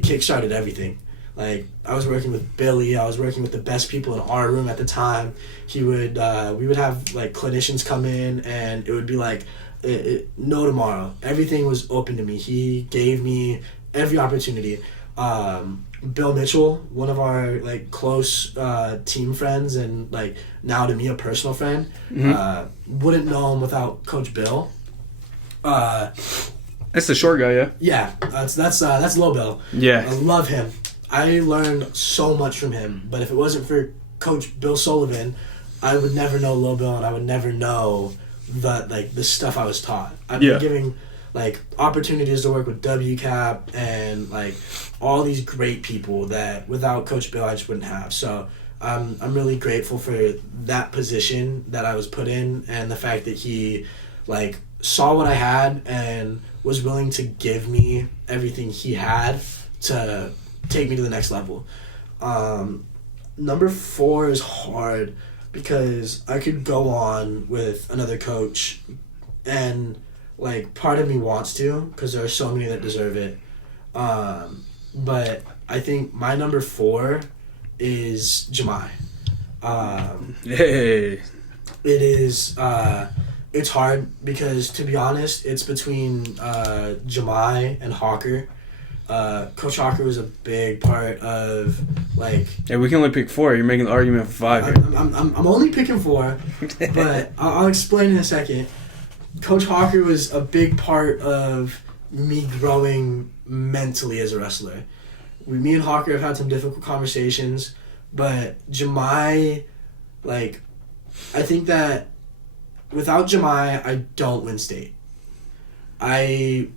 kickstarted everything. Like, I was working with Billy, I was working with the best people in our room at the time. We would have, like, clinicians come in, and it would be like, no tomorrow. Everything was open to me. He gave me every opportunity. Bill Mitchell, one of our, like, close team friends, and, like, now to me a personal friend, wouldn't know him without Coach Bill. That's the short guy, yeah? Yeah, that's Low Bill. Yeah. I love him. I learned so much from him, but if it wasn't for Coach Bill Sullivan, I would never know Low Bill, and I would never know the stuff I was taught. I've been giving like opportunities to work with WCAP and like all these great people that without Coach Bill I just wouldn't have. So I'm really grateful for that position that I was put in, and the fact that he like saw what I had and was willing to give me everything he had to take me to the next level. Number 4 is hard because I could go on with another coach, and like part of me wants to because there are so many that deserve it. But I think my number 4 is Jemai. Hey. It is. It's hard because, to be honest, it's between Jemai and Hawker. Coach Hawker was a big part of like. Hey, we can only pick 4. You're making the argument for 5 here. I'm only picking 4, but I'll explain in a second. Coach Hawker was a big part of me growing mentally as a wrestler. Me and Hawker have had some difficult conversations, but Jemai, like, I think that without Jemai, I don't win state. I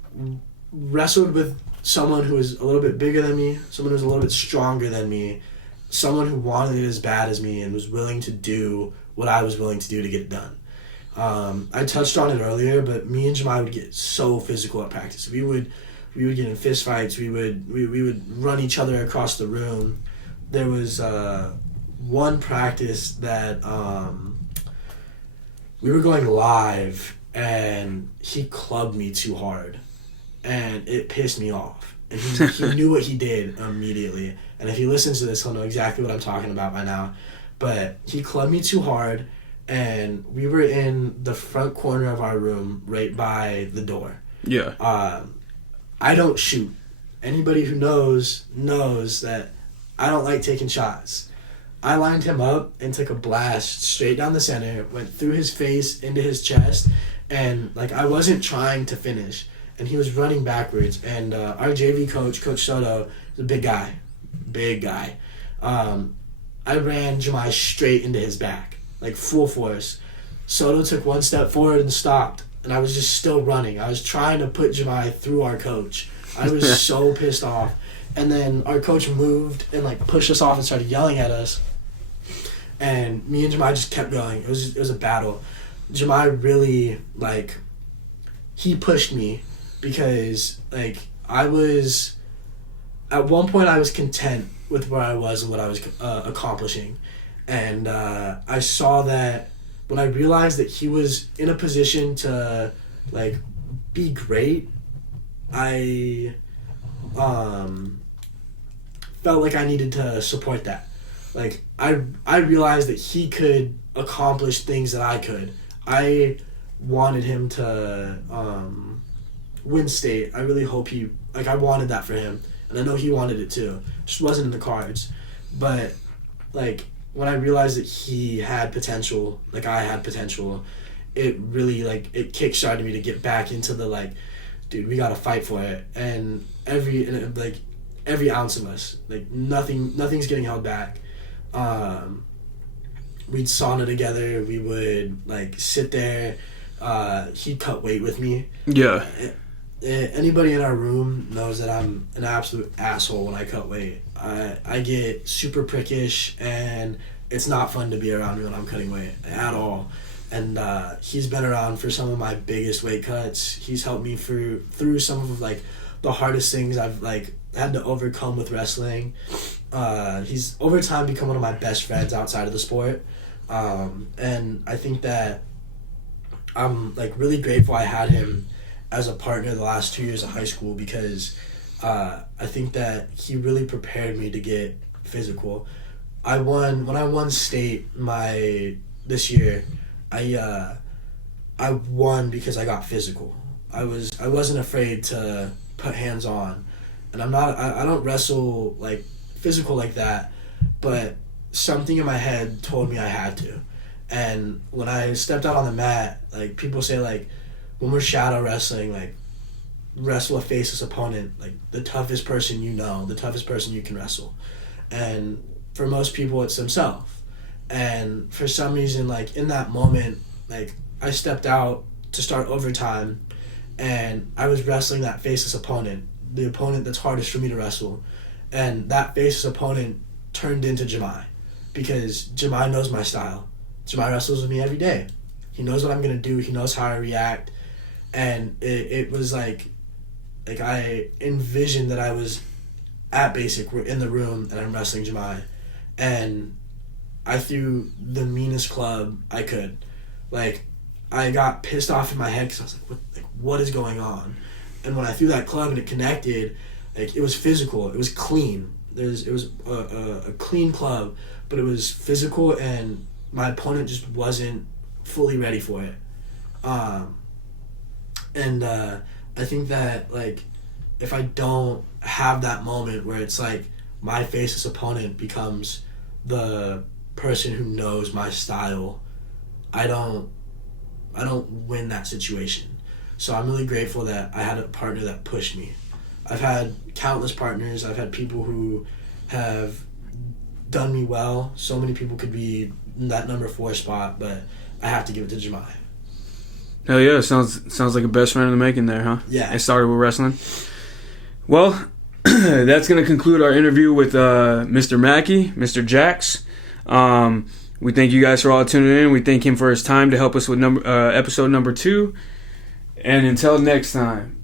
wrestled with someone who was a little bit bigger than me, someone who was a little bit stronger than me, someone who wanted it as bad as me and was willing to do what I was willing to do to get it done. I touched on it earlier, but me and Jemai would get so physical at practice. We would get in fist fights. We would run each other across the room. There was one practice that we were going live, and he clubbed me too hard, and it pissed me off. And he knew what he did immediately. And if he listens to this, he'll know exactly what I'm talking about by now. But he clubbed me too hard, and we were in the front corner of our room right by the door. Yeah. I don't shoot. Anybody who knows that I don't like taking shots. I lined him up and took a blast straight down the center, went through his face into his chest, and like I wasn't trying to finish, and he was running backwards. And our JV coach, Coach Soto, is a big guy. I ran Jemai straight into his back, like full force. Soto took one step forward and stopped, and I was just still running. I was trying to put Jemai through our coach. I was so pissed off. And then our coach moved and like pushed us off and started yelling at us. And me and Jemai just kept going. It was a battle. Jemai really, like, he pushed me because, like, at one point I was content with where I was and what I was accomplishing. And I saw that when I realized that he was in a position to, like, be great, I felt like I needed to support that. Like, I realized that he could accomplish things that I could. I wanted him to win state. I really hope I wanted that for him. And I know he wanted it too. Just wasn't in the cards. But, like, when I realized that he had potential, like I had potential, it really, like, it kickstarted me to get back into the, like, dude, we gotta fight for it. And every ounce of us, like, nothing's getting held back. We'd sauna together. We would, like, sit there. He'd cut weight with me. Yeah. Anybody in our room knows that I'm an absolute asshole when I cut weight. I get super prickish, and it's not fun to be around me when I'm cutting weight at all. And he's been around for some of my biggest weight cuts. He's helped me through some of, like, the hardest things I've, like, had to overcome with wrestling. He's over time become one of my best friends outside of the sport. And I think that I'm, like, really grateful I had him as a partner the last 2 years of high school, because I think that he really prepared me to get physical. When I won state this year, I won because I got physical. I wasn't afraid to put hands on, and I don't wrestle like physical like that, but something in my head told me I had to. And when I stepped out on the mat, like, people say, like, when we're shadow wrestling, like, wrestle a faceless opponent, like, the toughest person the toughest person you can wrestle. And for most people, it's themselves. And for some reason, like, in that moment, like, I stepped out to start overtime, and I was wrestling that faceless opponent, the opponent that's hardest for me to wrestle. And that faceless opponent turned into Jemai, because Jemai knows my style. Jemai wrestles with me every day. He knows what I'm going to do. He knows how I react. And it was like I envisioned that I was at basic, we're in the room, and I'm wrestling Jemai. And I threw the meanest club I could. Like, I got pissed off in my head because I was like, what is going on? And when I threw that club and it connected, like, it was physical. It was clean. It was a clean club, but it was physical, and my opponent just wasn't fully ready for it. And I think that, like, if I don't have that moment where it's like my faceless opponent becomes the person who knows my style, I don't win that situation. So I'm really grateful that I had a partner that pushed me. I've had countless partners. I've had people who have done me well. So many people could be in that number 4 spot, but I have to give it to Jemai. Hell yeah, sounds like a best friend in the making there, huh? Yeah. It started with wrestling. Well, that's going to conclude our interview with Mr. Mackey, Mr. Jax. We thank you guys for all tuning in. We thank him for his time to help us with episode number 2. And until next time,